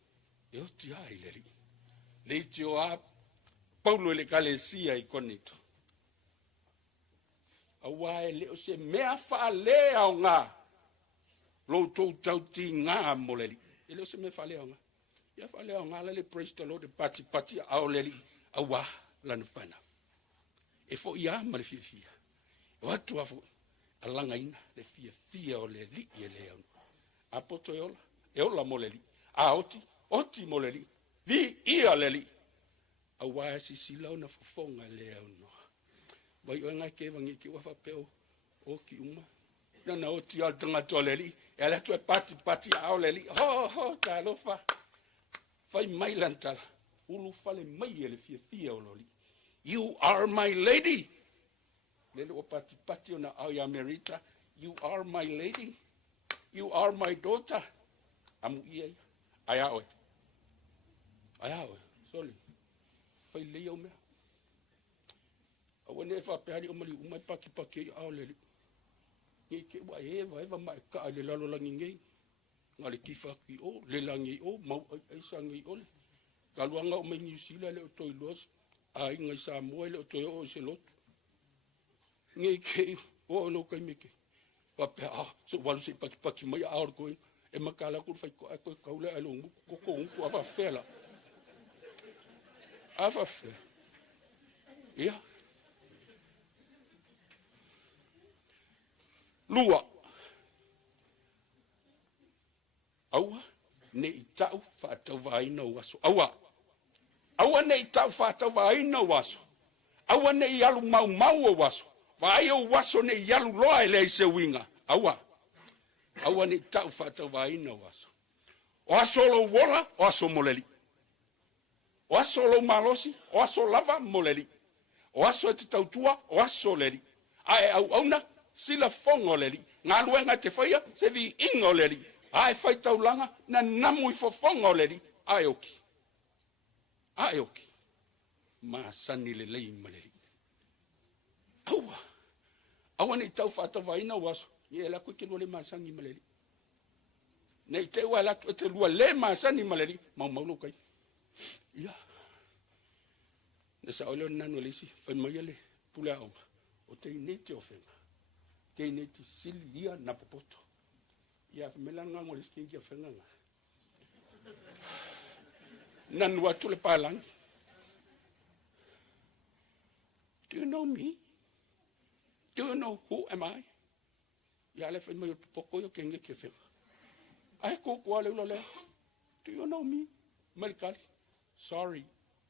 E oti a i leri. Le iti o a. Paulo le kalesia i konito. Awa e le o se mea wha lea o ngā. Lo tau ti ngā mo leri. E le o se mea wha lea o ngā. Ia wha lea o ngā le praise the Lord. E pati a o leri. Awa lana whana. E fo ia ma le fia. E watu a fo. Alanga ina le fia o le li e le au. A poto e ola. E ola mo le li. A oti mo le li. Vi ia le li. A wae si silau na fofonga le au no. Wai o ngai ke wangi ki wafa peo o ki uma. Nana oti al tanga to le li. E le tu e pati ao le li. Ho, ta lofa. Fai mai lantala. Ulu fale mai ele fia o loli. You are my lady. Lele o pati ona au ya Merita. You are my lady. You are my daughter. Amu ia. Ai aoe. Sorry. Fai lei o mea. Awane fa peari o mali umai paki au leli. Ngi ke wa eva mai ka le lalo langi ngai. Ngale kifa ki o le langi o mau ai sangi o. Kaluanga o mai New Zealand le o toi los. Ai ngai sa mo le o toi o se lot. Ngi ke o lo kai meke. Wa pe so walu se paki mai au ko e makala ku fai ko kaula alo ko ava fela. Ava fela. Yeah. Lua. Aua ne I tau whaatau vaina waso. Aua ne I tau whaatau vaina waso. Aua ne I alu mau waso. Vai o waso ne I alu loa ele I se winga. Aua ne I tau whaatau vaina waso. O aso lo wola, o aso moleli. O aso lo malosi, o aso lava moleli. O aso te tautua, o aso leli. Ai auna, sila fongo leli. Ngā luenga te whaia, se vi ingo leli. Ai whai taulanga, na namu I fongo leli. Ai oki. Ma sani le lei maleli. Aua ni tau whata waina waso. Ie la kuke lua le masani maleli. Nei te ua la te lua le masani maleli. Mau kai. Ia. Nesa oleo nanu lisi. Whai mai ale. Pule aonga. O te ineti o whenga. Te ineti sili ia na popoto. Ia melanga ngole skingi a whenga nga. Nanu atu le pālangi. Do you know me? Do you know who am I? Ia le whai mai o poko yo kenge ke whenga. Ai kua le ula le. Do you know me? Marikali. Sorry,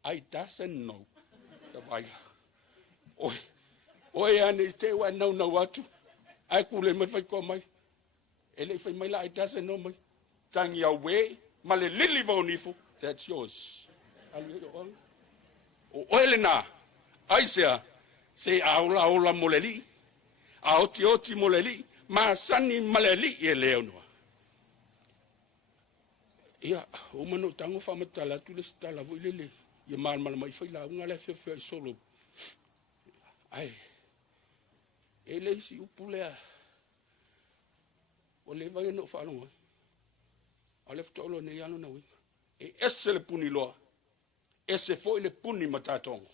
I doesn't know. Ka vaila. Oi ane te wa nau atu. Ai kule mai whai kua mai. Ele whai mai la I doesn't know mai. Tangi a we. Male lili vaunifu. That's yours. O oele nā. Aisea. Se aula moleli. A oti moleli. Ma sani maleli e leo noa. Ia, o mano tango whamatala tu le stala vo ilele. Ia marmala mai whaila unga le whiawhia I solo. Ai. E le isi upulea. O le vai no whanonga. A le whaolo ne yano na winga. E ese le puni loa. Ese fo le puni matatongo.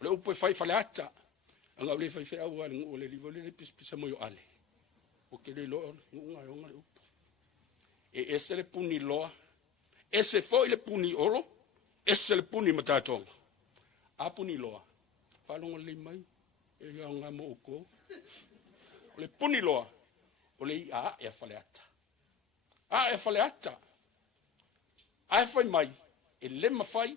O le upo e whai whale ata. Anga o le whai whai awa o le livo le pisa mo yo ale. O ke le loa unga le upo. E ese le puni loa. Ese fo le puni olo. Ese le puni matatongo. A puni loa. Whalonga le mai. E ia ngā mo oko. O le puni loa. O le I a e whale ata. A e whale ata. A e whai mai. E lema fai.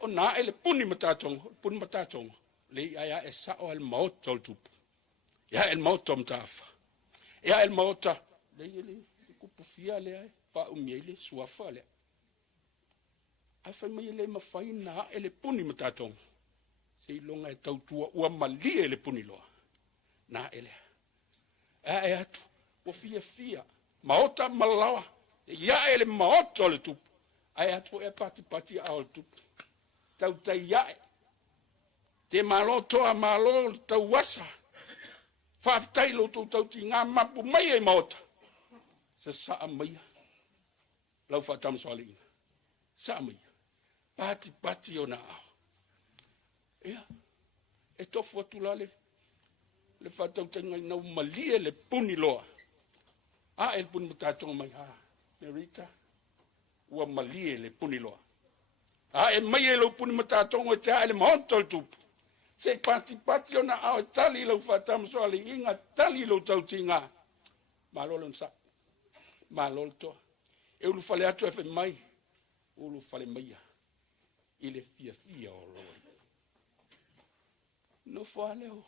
O nā e le puni matatongo. Puni matatongo. Le I a e sao al maoto al tupu. Ia el maoto mtafa. Ia el maota. Le ele. Kupu fia le ai. Wha umiele. Suafa le. A whai mai le mawhai nā e le puni matatongo. Se ilonga e tautua ua mali e le puni loa. Nā e le. A e atu. O fia. Maota malawa. Ia e le maoto le tupu. A e atu e pati ao le tupu. Tau tai iae. Te malo toa malo tau wasa. Whaafitai lo tau ti ngā mapu mai e maota. Se saa maia. Lau whaatamu soale inga. Saa maia. Pati o na ao. Ea. E tofu atu lale. Le whaatau tenga i nau malie le puni loa. A e le puni matatonga mai. Merita. Ua malie le puni loa. A e mai e lau puni matatonga e tea ele mahonto le tupu. Se pati o na ao e tali lau whaatamu soale inga. Tali lau tau tinga. Malolo nsa. Malolo toa. E ulu whale atu e whi mai. Ulu whale maia. I le fia o lori. No whale o.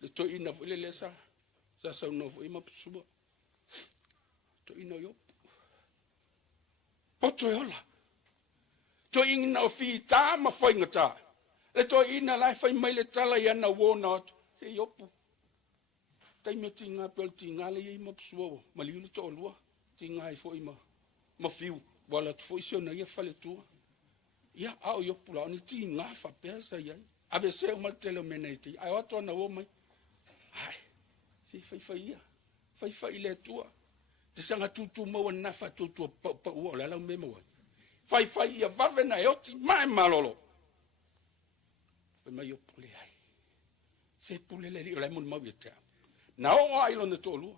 Le to ina fo le sa sa no fo ima psua. To ina yo. Poto yola. To ina o fi ta ma fo ingata. Le to ina lai fai mai le tala ia na wona se yopu. Tai me tinga pel tinga le ima psua ma liu to lua. Tinga I fo ima ma fiu wala fo isio na ia fale tua. Ia au yopu la ni tinga fa pesa ia. Ave se o tele meneti. Ai wato na wo mai. Ai. Si fai le tua. Te sanga tutu mo na fa tutu pa o la la me mo. Fai ia va vena e oti mai malolo. Fai mai o pule ai. Se pule le o la mo mo beta. Na o ai lo na tolu.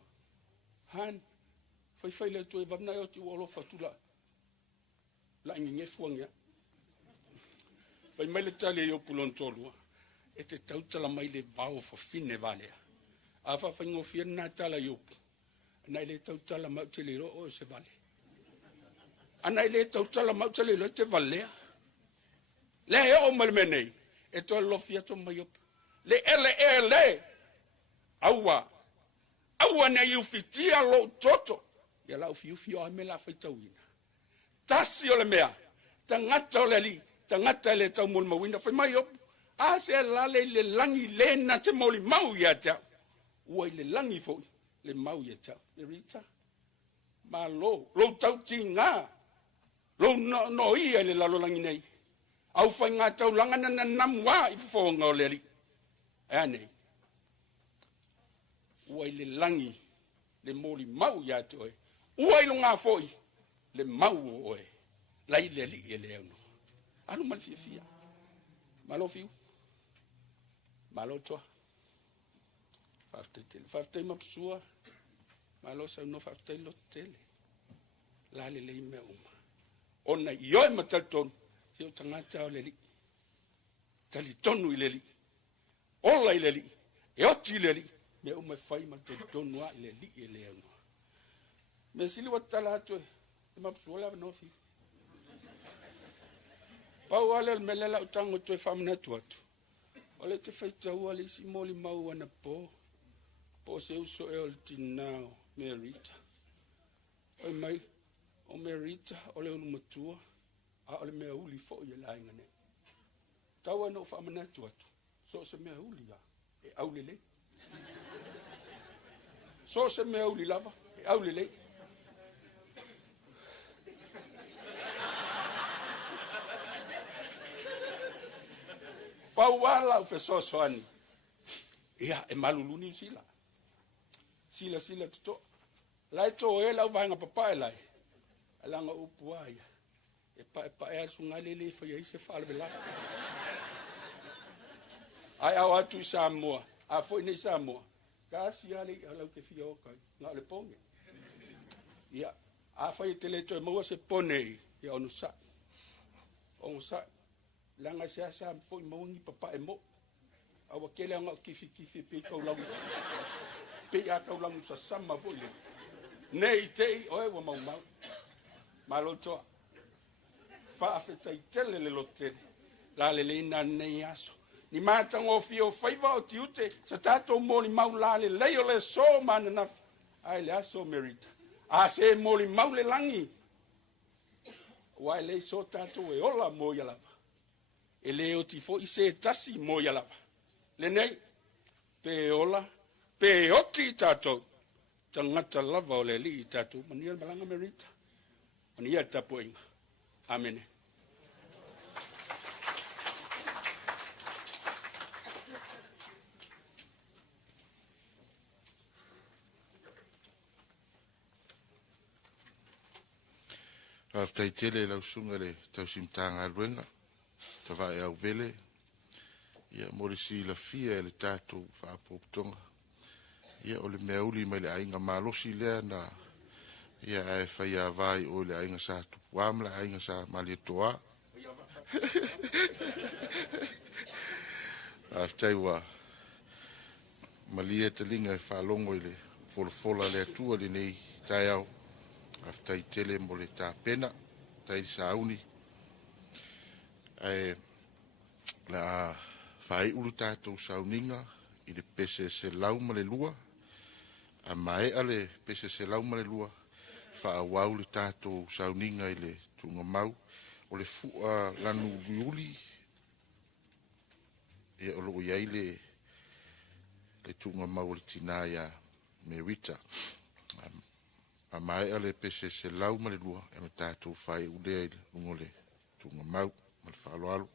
Han. Fai le tua va na e oti o lo fa tula. La nge fuanga. Fai mai le tale yo pulon tolu. E te tautala mai le vao fa fine valea. Afa fai ngofia na tala yo. Na ile tautala mau te lero o se vale. Ana ile tautala mau te lero te valea. Le o malmenei. E to lo fia to mai op. Le ele. Aua na yu fitia lo toto. Ya la fiu ai me la fai tauina. Tasi o le mea. Tangata o le li. Tangata le tau mol mawina fai mai op. A se la le langi le na te moli mau ya ta. Ua le langi foi. Le mau ia tau. Merita. Ma lo tau tinga. Lo no ia le lalo langi nei. Au fai ngā tau langana na namwa I fonga o le li. Ea nei. Ua le langi. Le moli mau ia tau e. Ua lo ngā foi. Le mau o e. Lai le li e le anu. Anu mal fia. Malo fiu. Malo toa. Faftai mapsua. Malo sa no faftai lo tele. Lale le me uma. Ona ioi matalton. Se o tangata o le li. Tali tonu I le li. Ola I le li. E oti le li. Me uma fai matalton wa le li e le anu. Me sili watala atu e. E mapsua la no fi. Pau ale me lela utango tu e famna tuatu. Ole te fai tau ale si moli mau ana po. Po se uso e ol tinao Merita. Oi mai o Merita ole ulu matua. A ole mea uli fo I la inga ne. Tau ano famna tuatu. So se mea uli ya. E aulele. So se mea uli lava. E aulele. Pauala o feso soani. Ia e maluluni sila. Sila to. Lai to e lau vanga papa e lai. Alanga upuaia. E pa e asunga lele fa ia se fala vela. Ai au atu Samoa. A foi nei Samoa. Kasi ale lau ke fia okai. Nga le ponge. Ia. A fai tele to e maua se ponei. Ia onu sa. Onu sa. Langa sa foi maungi papa e mo. Awa kele anga kifi pe kau lau. Pe a kau lau sa sama foi. Nei tei oe wa mau. Malo toa. Fa afetai tele le lote. La le ina nei aso. Ni matang o fio faiva o tiute. Sa tato moli mau la le leo le so manana. Ai le aso Merita. A se moli mau le langi. Wai le so tato e ola mo ya lava. E leo ti fo I se tasi mo ya lava. Le nei, pe ola, pe oti tato, tangata lava o le li tato, mania malanga Merita, mania tapo inga. Amene. Aftai tele lau sunga le tau simtanga ruenga. Tawai au vele. Ia morisi la fia le tātou whaapoputonga. Ia o le meauli mai le ainga malosi lea na ia e whai a vai o le ainga sa tupuam le ainga sa mali toa. Aftai wa malia te linga e whalongo I le folofola le atua le nei tai au. Aftai tele mo le tā pena, tai sauni. La whai uru tātou sauninga i le pese se lau ma le lua, a mai ale pese se lau ma le lua, whaawau le tātou sauninga i le tunga mau, o le fua lanu liuli, e o loo iai le tunga mau le tina ia Merita. A mai ale pese se lau ma le lua, e me tātou whai ulea i lungo le tunga mau, ma le whaaloalo.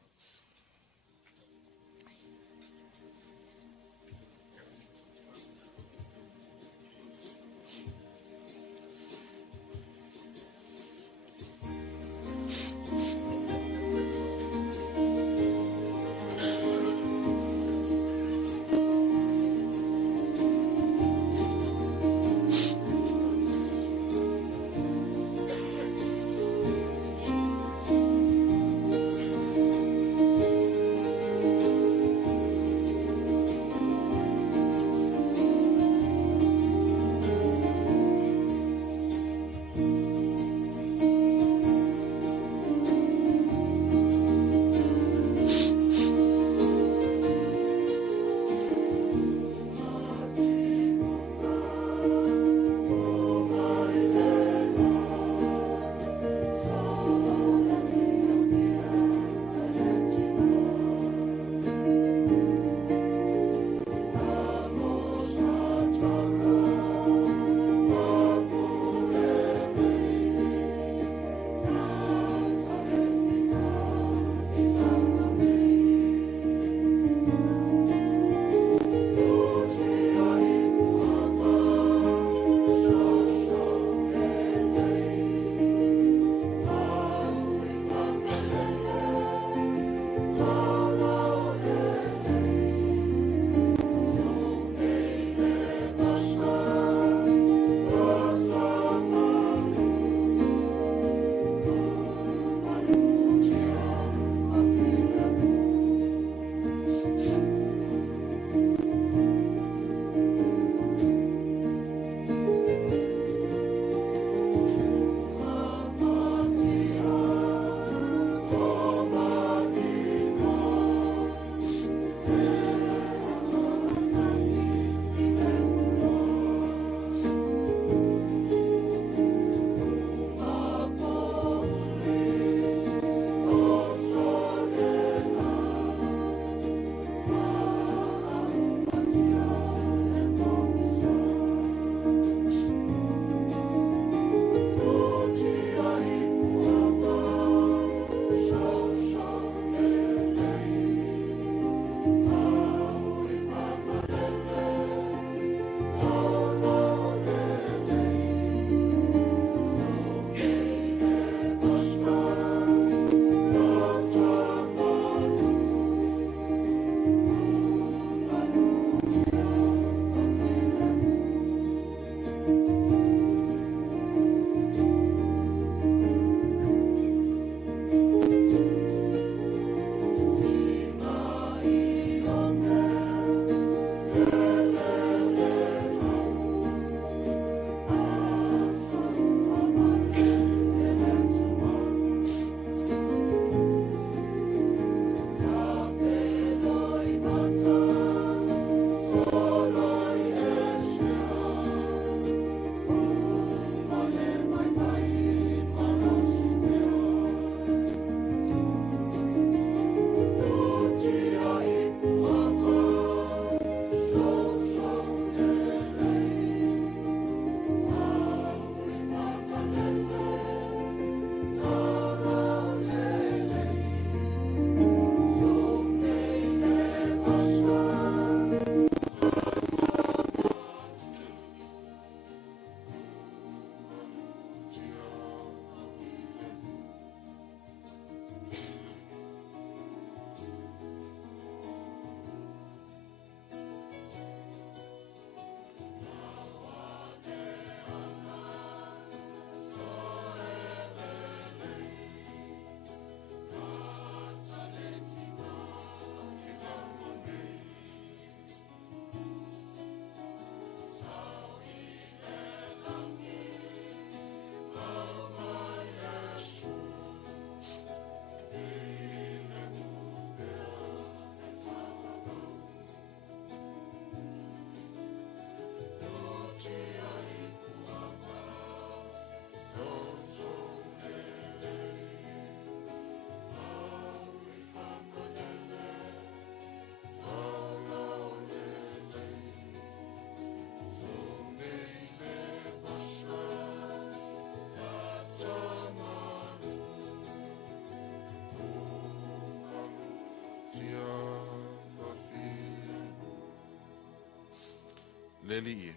Leli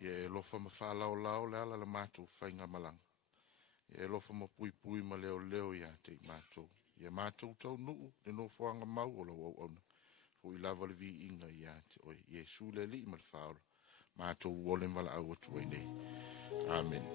e lofa ma whalao lao le ala le mātou whainga malanga. E lofa ma pui pui ma leo leo ia te mātou. Ia mātou tau nuu, te no whaanga mau o lau au auna. Fo I lava le vi inga ia te oi. Iesu le li ma le whaola. Mātou wolem wala au atu nei. Amen.